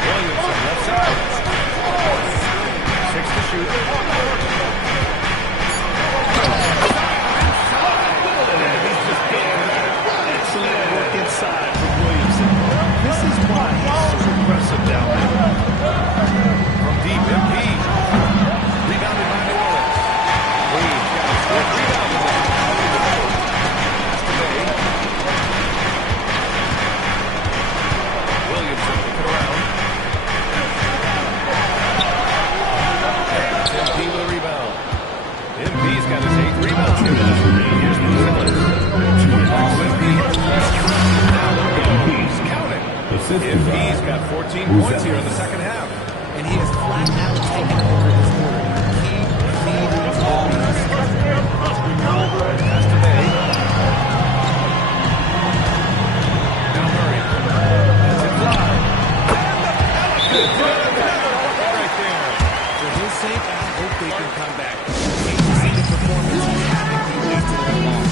Williamson, left side. 6 to shoot. And he's just getting that. Excellent work inside from Williamson. This is why he's so aggressive down there. From deep, MP. Rebounded by New Orleans. Reeves got a good rebound. That's today. Williamson took it around. And MP with a rebound. MP's got his 8th rebound. Here's Buzelis. Count it. MP's got 14 points here in the second half. And he has flat out taken over this quarter. Keep feeding the ball. That's today. Now Murray. That's it fly. Right there. For his sake, I hope they can come back. Hate to see the performance he had if he wasted it all.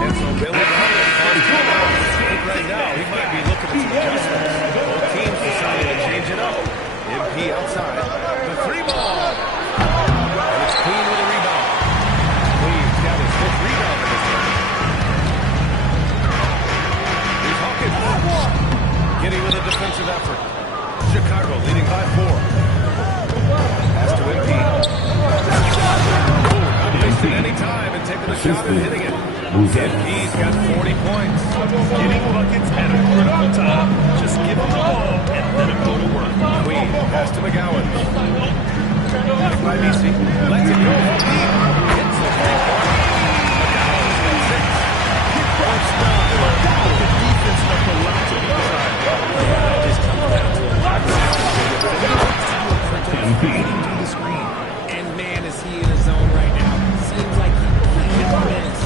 And so Billy Donovan calls timeout. Right now, he might be looking at some adjustments. Both teams decided to change it up. MP outside. The 3-ball. And it's Queen with a rebound. Queen's got his 5th rebound in this game. Here's Hawkins. Giddy with a defensive effort. Chicago leading by 4. Pass to MP. Not wasting any time and taking a shot and hitting it. MP's got 40 points. Getting buckets at a critical time. Just give him the ball and let him go to work. Queen, pass to McGowan. Back by BC. Lets it go. Hits the three-point. McGowan's got 6. First down. The defense left a lot to be desired. It just comes down to a lot of getting to the screen. And man, is he in his zone right now. Seems like he can't miss.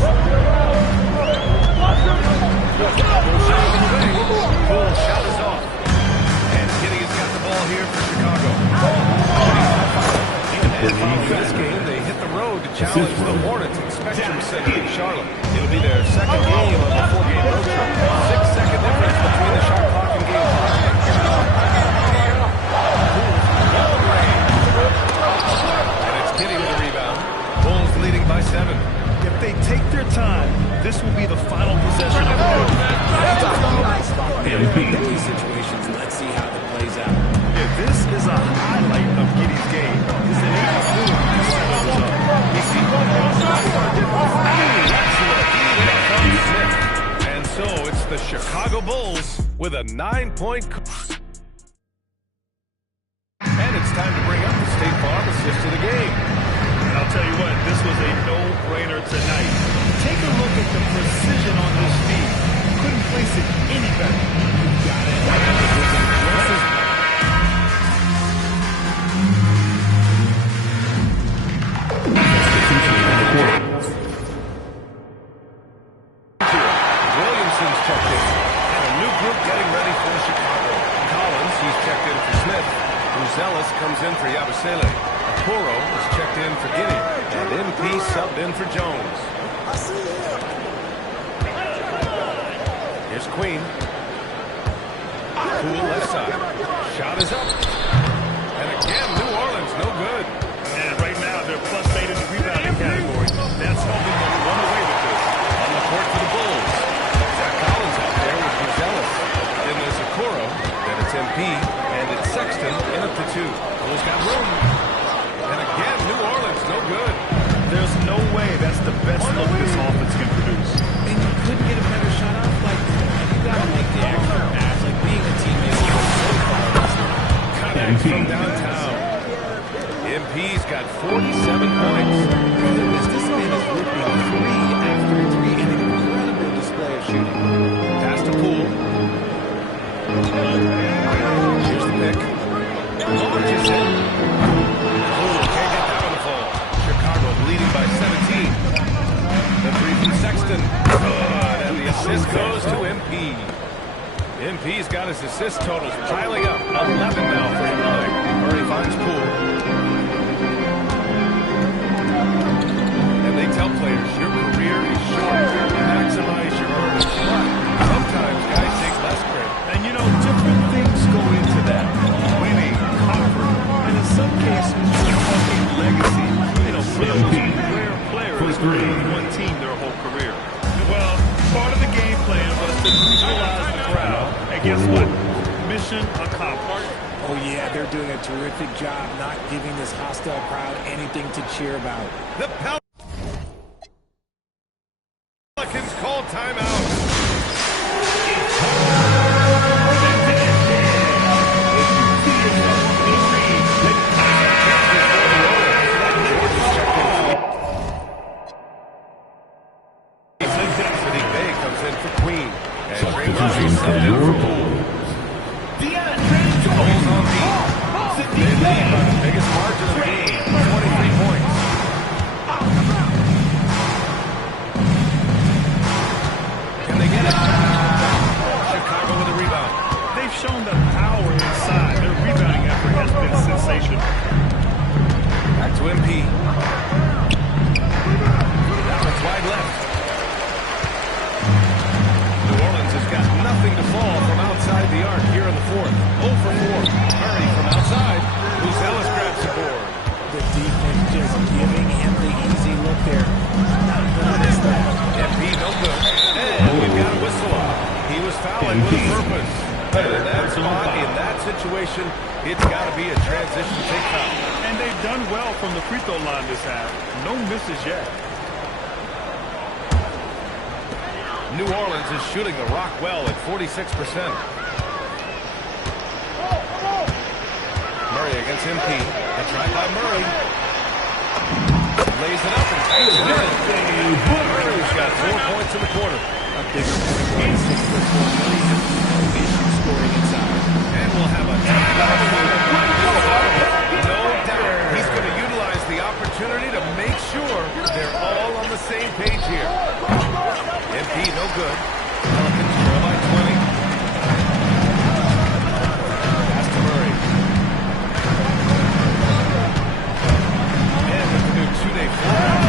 Bull shot is off. And Giddy has got the ball here for Chicago. And following this game, they hit the road to challenge the Hornets in Spectrum City in Charlotte. It'll be their second game of a 4-game road trip. 6-second difference between the shot clock and game clock. And it's Giddy with a rebound. Bulls leading by 7. If they take their time, this will be the final possession of the quarter. In these situations, let's see how it plays out. Yeah, this is a highlight of Giddy's game. His innate ability to set others up. And so it's the Chicago Bulls with a 9-point. And it's time to bring up the State Farm assist of the game. And I'll tell you what, this was a no-brainer tonight. Take a look at the precision on this feed. Couldn't place it any better. You got it. Williamson's checked in. And a new group getting ready for Chicago. Collins, he's checked in for Smith. Buzelis comes in for Yabusele. Okoro is checked in for Giddy. And MP subbed in for Jones. Here's Queen. Poole left side. Shot is up. And again, New Orleans, no good. And right now, they're +8 in the rebounding category. That's helping them run away with this. On the court for the Bulls. Zach Collins out there with Buzelis. Then there's Okoro. Then it's MP. And it's Sexton in at the 2. Bulls got room. And again, New Orleans, no good. There's no way that's the best look this offense can produce. And you couldn't get a better shot off like that. You gotta make the extra pass. Like being a points from downtown. MP's got 47 points. This man is ripping 3 after 3. An incredible display of shooting. Pass to Poole. Here's the pick. Launches it. Poole can't get that on the fall. Chicago leading by 17. The three from Sexton. Good. And the assist goes to MP. MP's got his assist totals piling up. 11 now for him tonight. Murray finds Poole. And they tell players, your career is short. Maximize your earnings. But sometimes guys take less credit. And you know, different things go into that. Winning, comfort, and in some cases, you're talking legacy. You know, for those rare players who play on one team their whole career. Well, part of the game plan was to neutralize the crowd. And guess what? Mission accomplished. Oh, yeah, they're doing a terrific job not giving this hostile crowd anything to cheer about. The Pelicans call timeout. City Bay comes in for Queen. And Trey Murphy subbed in for Poole. Bulls on beat. They lead by the biggest margin of the game, 23 points. Can they get it? Chicago with a rebound. They've shown the power inside. Their rebounding effort has been sensational. Back to MP. Now it's wide left. New Orleans has got nothing to fall from outside the arc here in the fourth. 0 for 4. Murray from outside. Ellis grabs the board. The defense just giving him the easy look there. Not gonna miss that. MP no good. And we've got a whistle off. He was fouling with a purpose. In that spot, in that situation, it's got to be a transition take foul. And they've done well from the free throw line this half. No misses yet. New Orleans is shooting the rock well at 46%. Murray against MP. A try by Murray. Lays it up and takes it in. Murray's got 4 points in the quarter. A bigger point, 6'4" Murray has no issue scoring inside. And we'll have a no doubt he's going to utilize the opportunity to make sure they're all on the same page here. MP no good. Pelicans trail by 20. Pass to Murray. And with the new two-day format,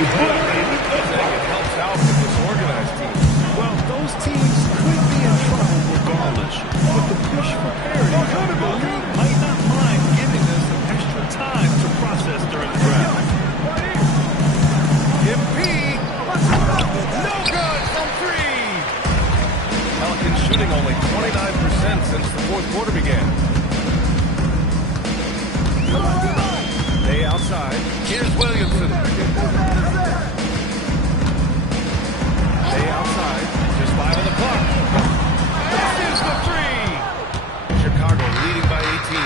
it helps out with this organized team. Well, those teams could be in trouble regardless. But the push for parity, the league might not mind giving us some extra time to process during the draft. MP, no good from 3. Pelicans shooting only 29% since the fourth quarter began. They outside. Here's Williamson. They outside. Just 5 on the clock. This is the 3. Chicago leading by 18.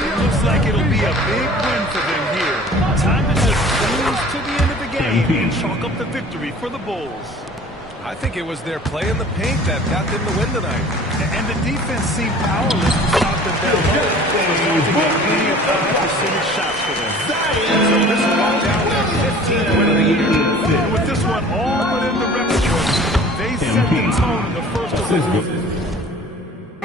It looks like it'll be a big win for them here. Time to just cruise to the end of the game and chalk up the victory for the Bulls. I think it was their play in the paint that got them the win tonight. And the defense seemed powerless to stop them down low. Resulting in plenty of high percentage shots for them. So this will walk down their 15th win of the year. And with this one all but in the repertoire, they set the tone in the first of the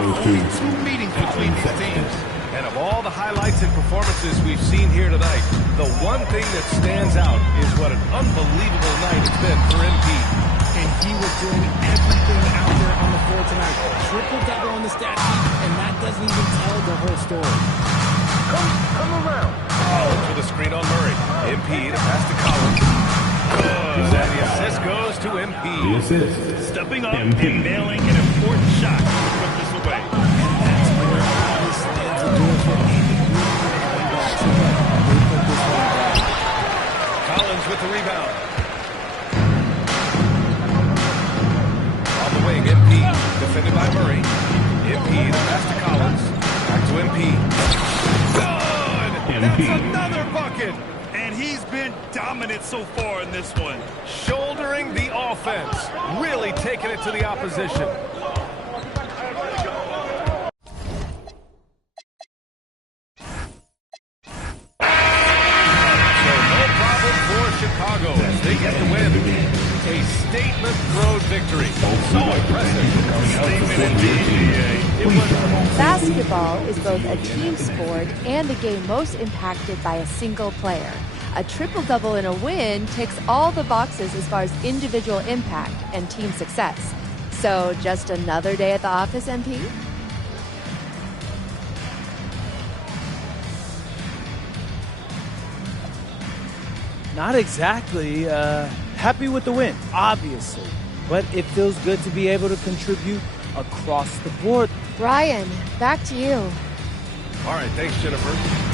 only 2 meetings between these teams. And of all the highlights and performances we've seen here tonight, the one thing that stands out is what an unbelievable night it's been for MP. And he was doing everything out there on the floor tonight. Triple-double on the stat sheet, and that doesn't even tell the whole story. Come around. Collins with a screen on Murray. MP to pass to Collins. Good. And the assist goes to MP. The assist. Stepping up and nailing an important shot to put this away. And that's where this stands to do it for any group of backs. They put this one back. Collins with the rebound. On the wing, MP defended by Murray. MP to pass to Collins. dominant so far in this one. Shouldering the offense, really taking it to the opposition. Chicago, they get the win. A statement road victory. So impressive. Statement indeed. Basketball is both a team sport and the game most impacted by a single player. A triple-double in a win ticks all the boxes as far as individual impact and team success. So just another day at the office, MP? Not exactly. Happy with the win, obviously. But it feels good to be able to contribute across the board. Brian, back to you. All right, thanks, Jennifer.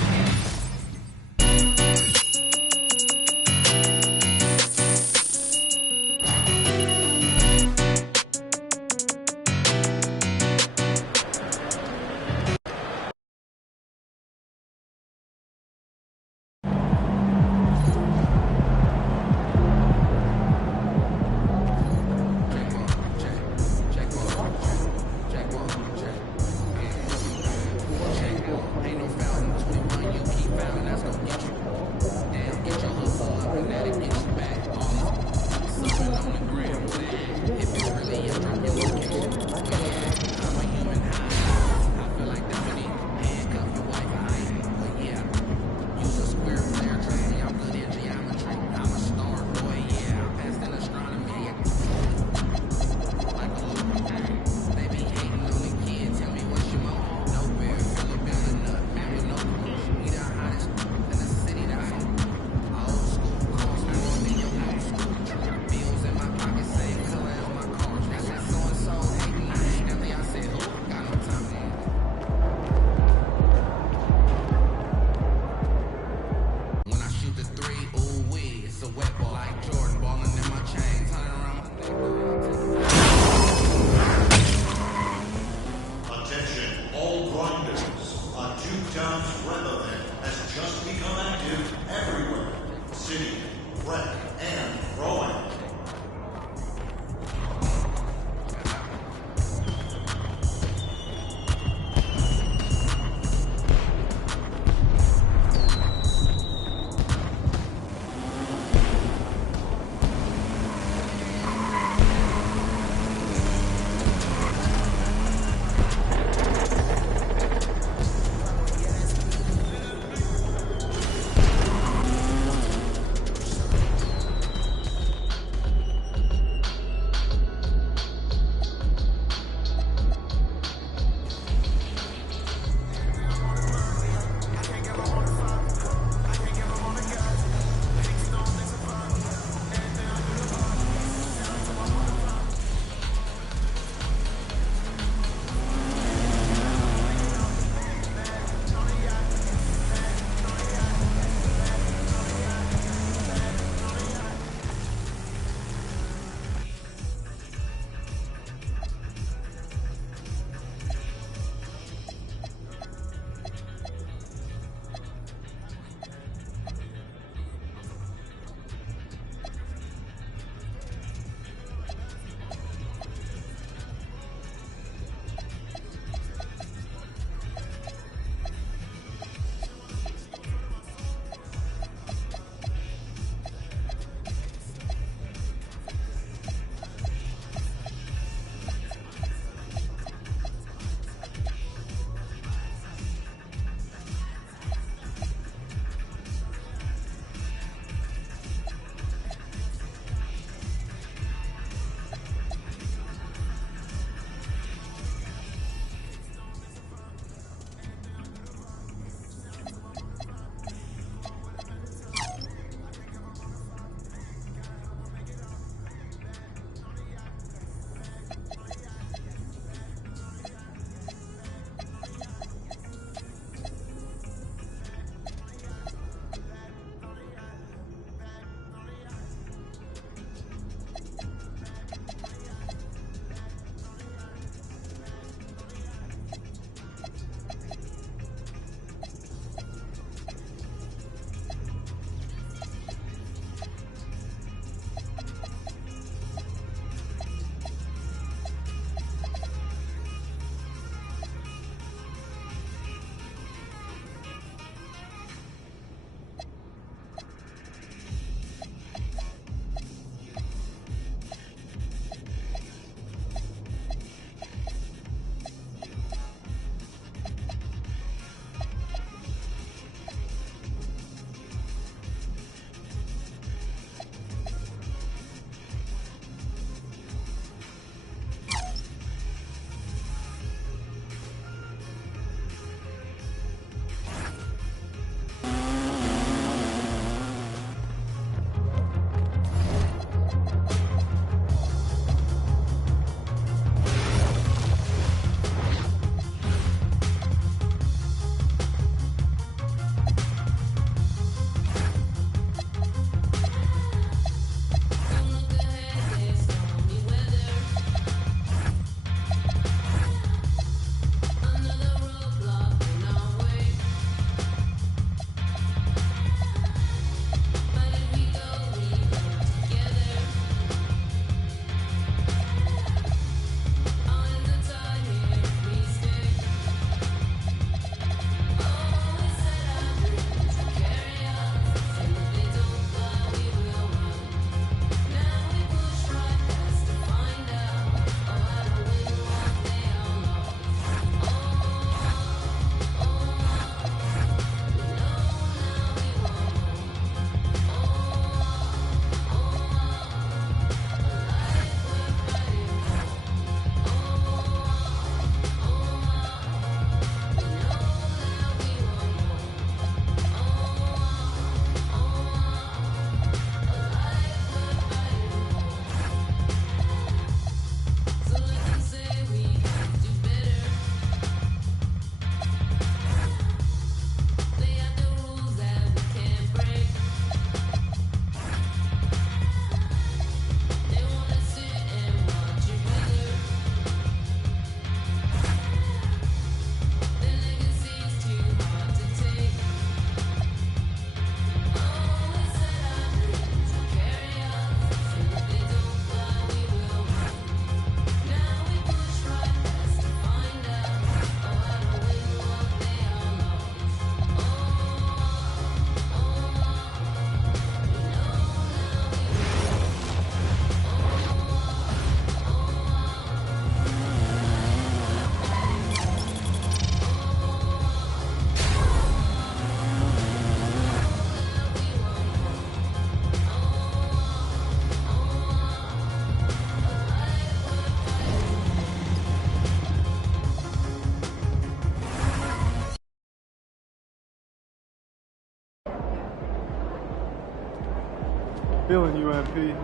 Feeling you, MP.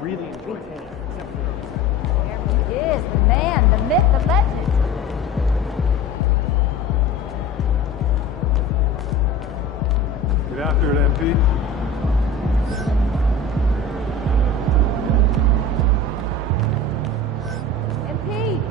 Really enjoyed it. There he is, the man, the myth, the legend. Get after it, MP. MP.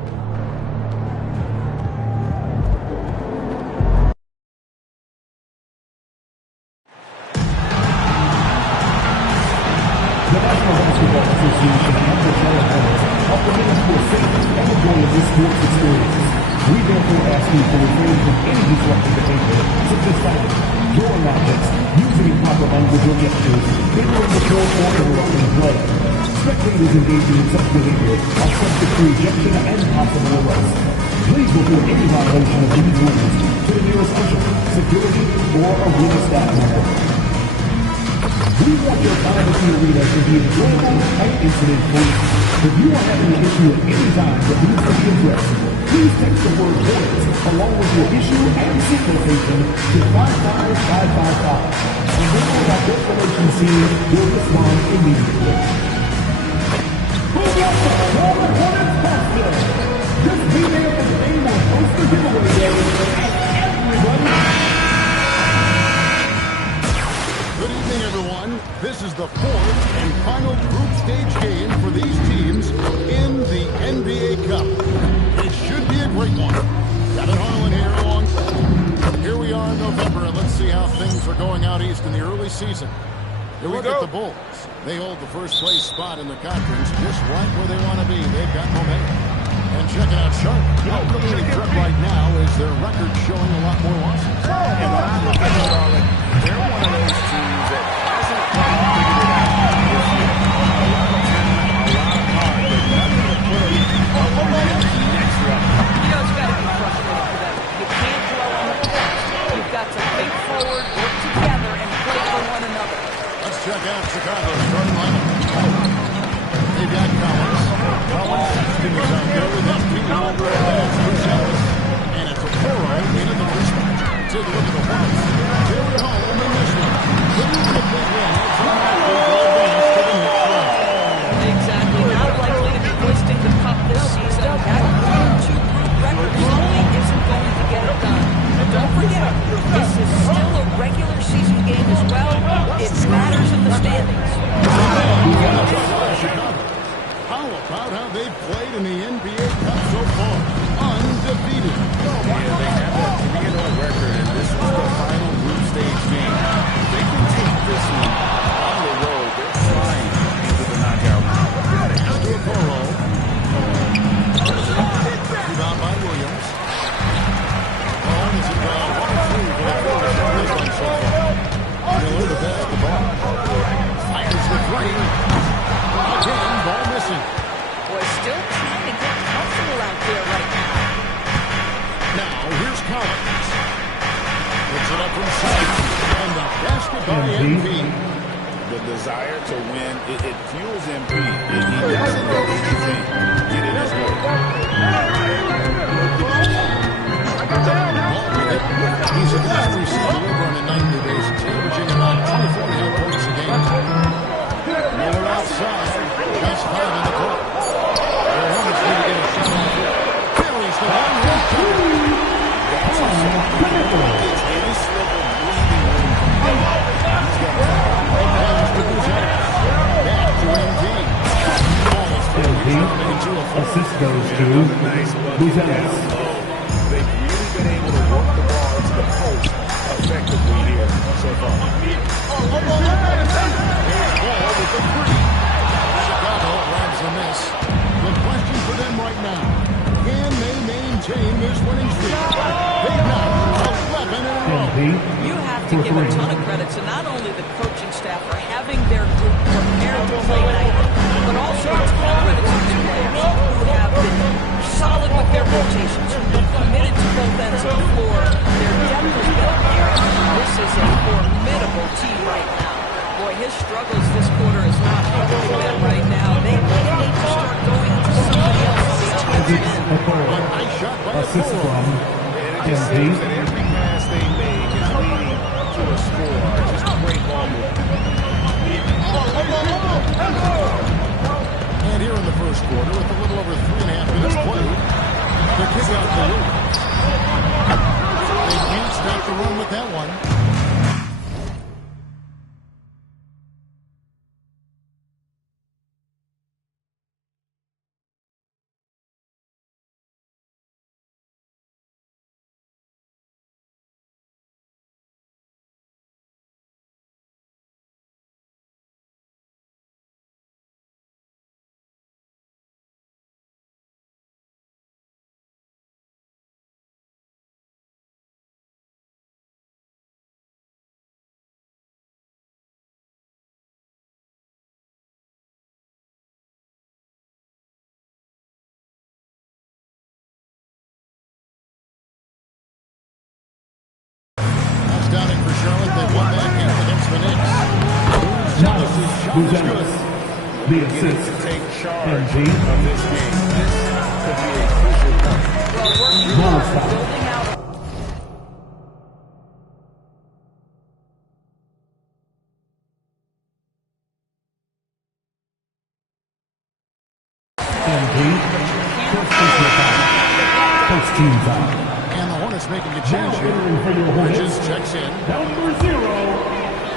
The National Basketball Association and the Telehandlers are committed to a safe and enjoyable sports experience. We therefore ask you to refrain from any disruptive behavior, such as fighting, throwing objects, using improper language or gestures, hindering the flow or interrupting play. Spectators engaging in such behavior are subject to ejection and possible arrest. Please report any violation of these rules to the nearest usher, security, or arena staff member. We want your time at the arena to be enjoyable and incident-free. If you are having an issue at any time that needs to be addressed, please text the word "Hornets" along with your issue and seat location to 55555. And then our destination team will respond immediately. Who wants the Charlotte Hornets poster? This B-Day of the game will host the giveaway day, and everybody... Good evening, everyone. This is the fourth and final group stage game for these teams in the NBA Cup. It should be a great one. Kevin Harlan here alongside. Here we are in November, and let's see how things are going out east in the early season. You look at the Bulls. They hold the first place spot in the conference just right where they want to be. They've got momentum. And check it out, Charlotte. Not really a threat right now is their record showing a lot more losses. And when I look at Charlotte, they're one of those teams that hasn't quite figured it out this year. A lot of talent, a lot of heart, but nothing to put them up on that next level. You know, it's got to be frustrating for them. You can't dwell on the past. You've got to think forward, work together, and play for one another. Let's check out Chicago's starting lineup. They've got Collins. Collins testing his out there with his team over at Bruce Ellis. And it's a Okoro into the first match. Take a look at the Hornets. Jerry Hall in this one. Couldn't get the win. It's an advance to the next round. Exactly. Not likely to be hoisting the cup this season. That 3-2 group record certainly isn't going to get it done. But don't forget, this is still a regular season game as well. It matters in the standings. How about how they've played in the NBA Cup so far? Undefeated. Yeah, they have a 3-0 record, and this is the final group stage game. If they can take this one on the road, they're flying into the knockout round. Into Okoro. Rebound by Williams. Hornets have gone 1-3 for the first run so far. Miller to pass the ball. Fires the three. Again, ball missing. Boy, still trying to get comfortable out there right now. Now, here's Collins. Puts it up from sight. And the basket by MP. The desire to win, it fuels MP. He doesn't let anything get in his way. He's a fast receiver over on a nightly basis, averaging about 24.5 points a game. Miller outside. That's 5 in the court. The Hornets need to get a shot off here. Carries the one. That's a it's any slip of breathing room from him. He's got back to MD. Assist goes to Buzelis. They've really been able to work the ball into the post effectively here so far. Ball with the three. Chicago grabs the miss. The question for them right now, can they maintain this winning streak? They've got 11 in a row. You have to give a ton of credit to not only the coaching staff for having their group prepared to play nightly, but also a ton of credit to these players who have been solid with their rotations, who've been committed to both ends of the floor. Their depth has been apparent. This is a formidable team right now. Boy, his struggles this quarter is not helping them right now. They need to start going to somebody else on the offensive end. Assist from MP. Jealous is shot is good. The assist. To take charge MG. of this game. This could be a crucial point. Well, working hard, building out. First team foul. And the Hornets making a change here. Bridges checks in. Number 0,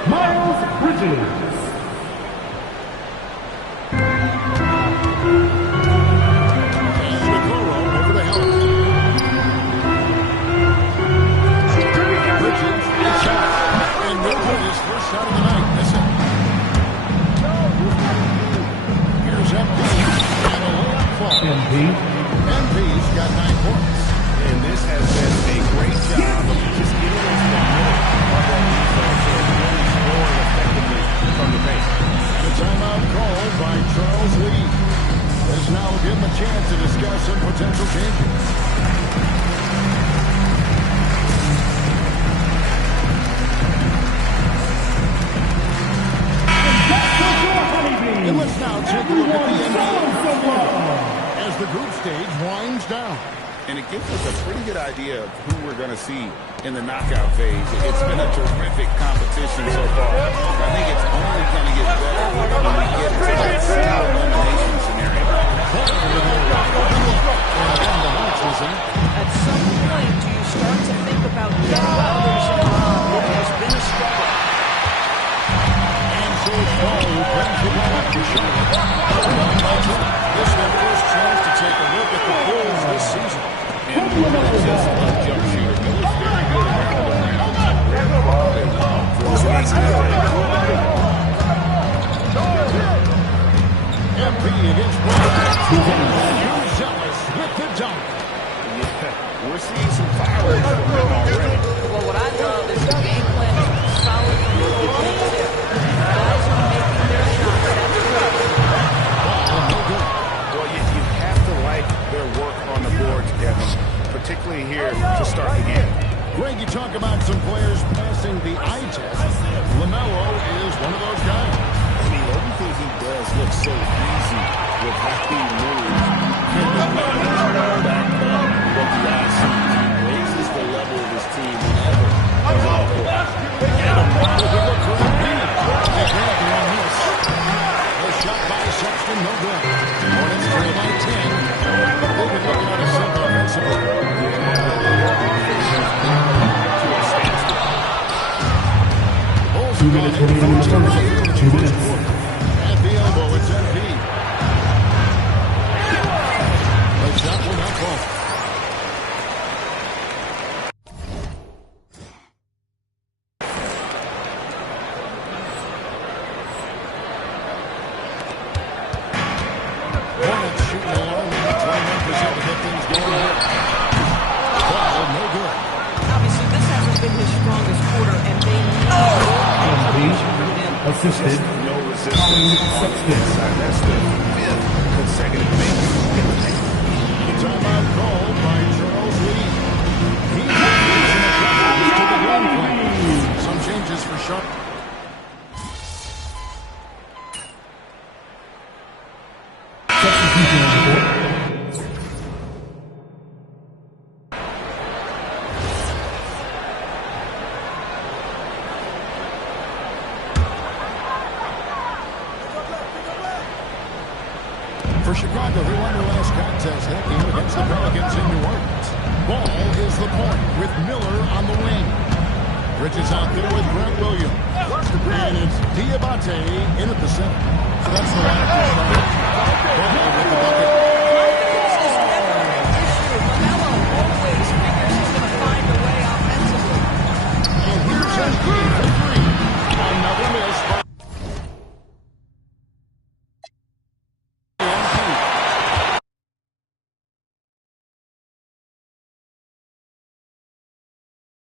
Miles Bridges. And Okoro over the help. Bridges, a shot. And no good. His first shot of the night. Missing. Here's MP. And a layup fall. MP's got 9 points. And this has been a great job of just getting into the middle of that defense and really scoring effectively from the paint. And a timeout called by Charles Lee. This now will give him a chance to discuss some potential changes. And let's now take a look at the NBA as the group stage winds down. And it gives us a pretty good idea of who we're going to see in the knockout phase. It's been a terrific competition so far. I think it's only going to get better when we get into that single elimination scenario. At some point, do you start to think about getting others involved? It has been a struggle. And so Paul brings the ball up to Charlotte. This is their first chance to take a look at the Bulls this season. And Miller's just a jump shooter. Miller's very good around the rim. Great quality for his MP against Brown. Zealous with the dunk. Yeah, we're seeing some fireworks from him already. Well, what I love is the game plan is solid from the beginning. Guys are making their shots. That's good. Well, you have to like their work on the boards, Kevin, particularly here to start the game. Greg, you talk about some players passing the eye test. LaMelo is one of those guys. I mean, everything he does looks so easy with how he moves. What the guys see, he raises the level of his team whenever he's on the court. They grab the one miss. A shot by Sexton, no good. Hornets trail by 10. They've been looking at a simple offensively. 2 minutes remaining. 2 minutes. At the elbow, it's MP. The shot will not fall. Hornets shooting alone in the 21% to get things going here. Ball, no good. Obviously, this hasn't been his strongest quarter, and they need Assisted. No resistance on the inside. That's the 5th consecutive make in the paint. The timeout called by Charles Lee. He's introducing adjustments to the game plan. Some changes for Sharp. Substitution on the board. For Chicago, who won their last contest that game against the Pelicans in New Orleans. Ball is the point with Miller on the wing. Bridges out there with Grant Williams. And it's Diabate in at the center. So that's the lineup to start. Ball with the bucket.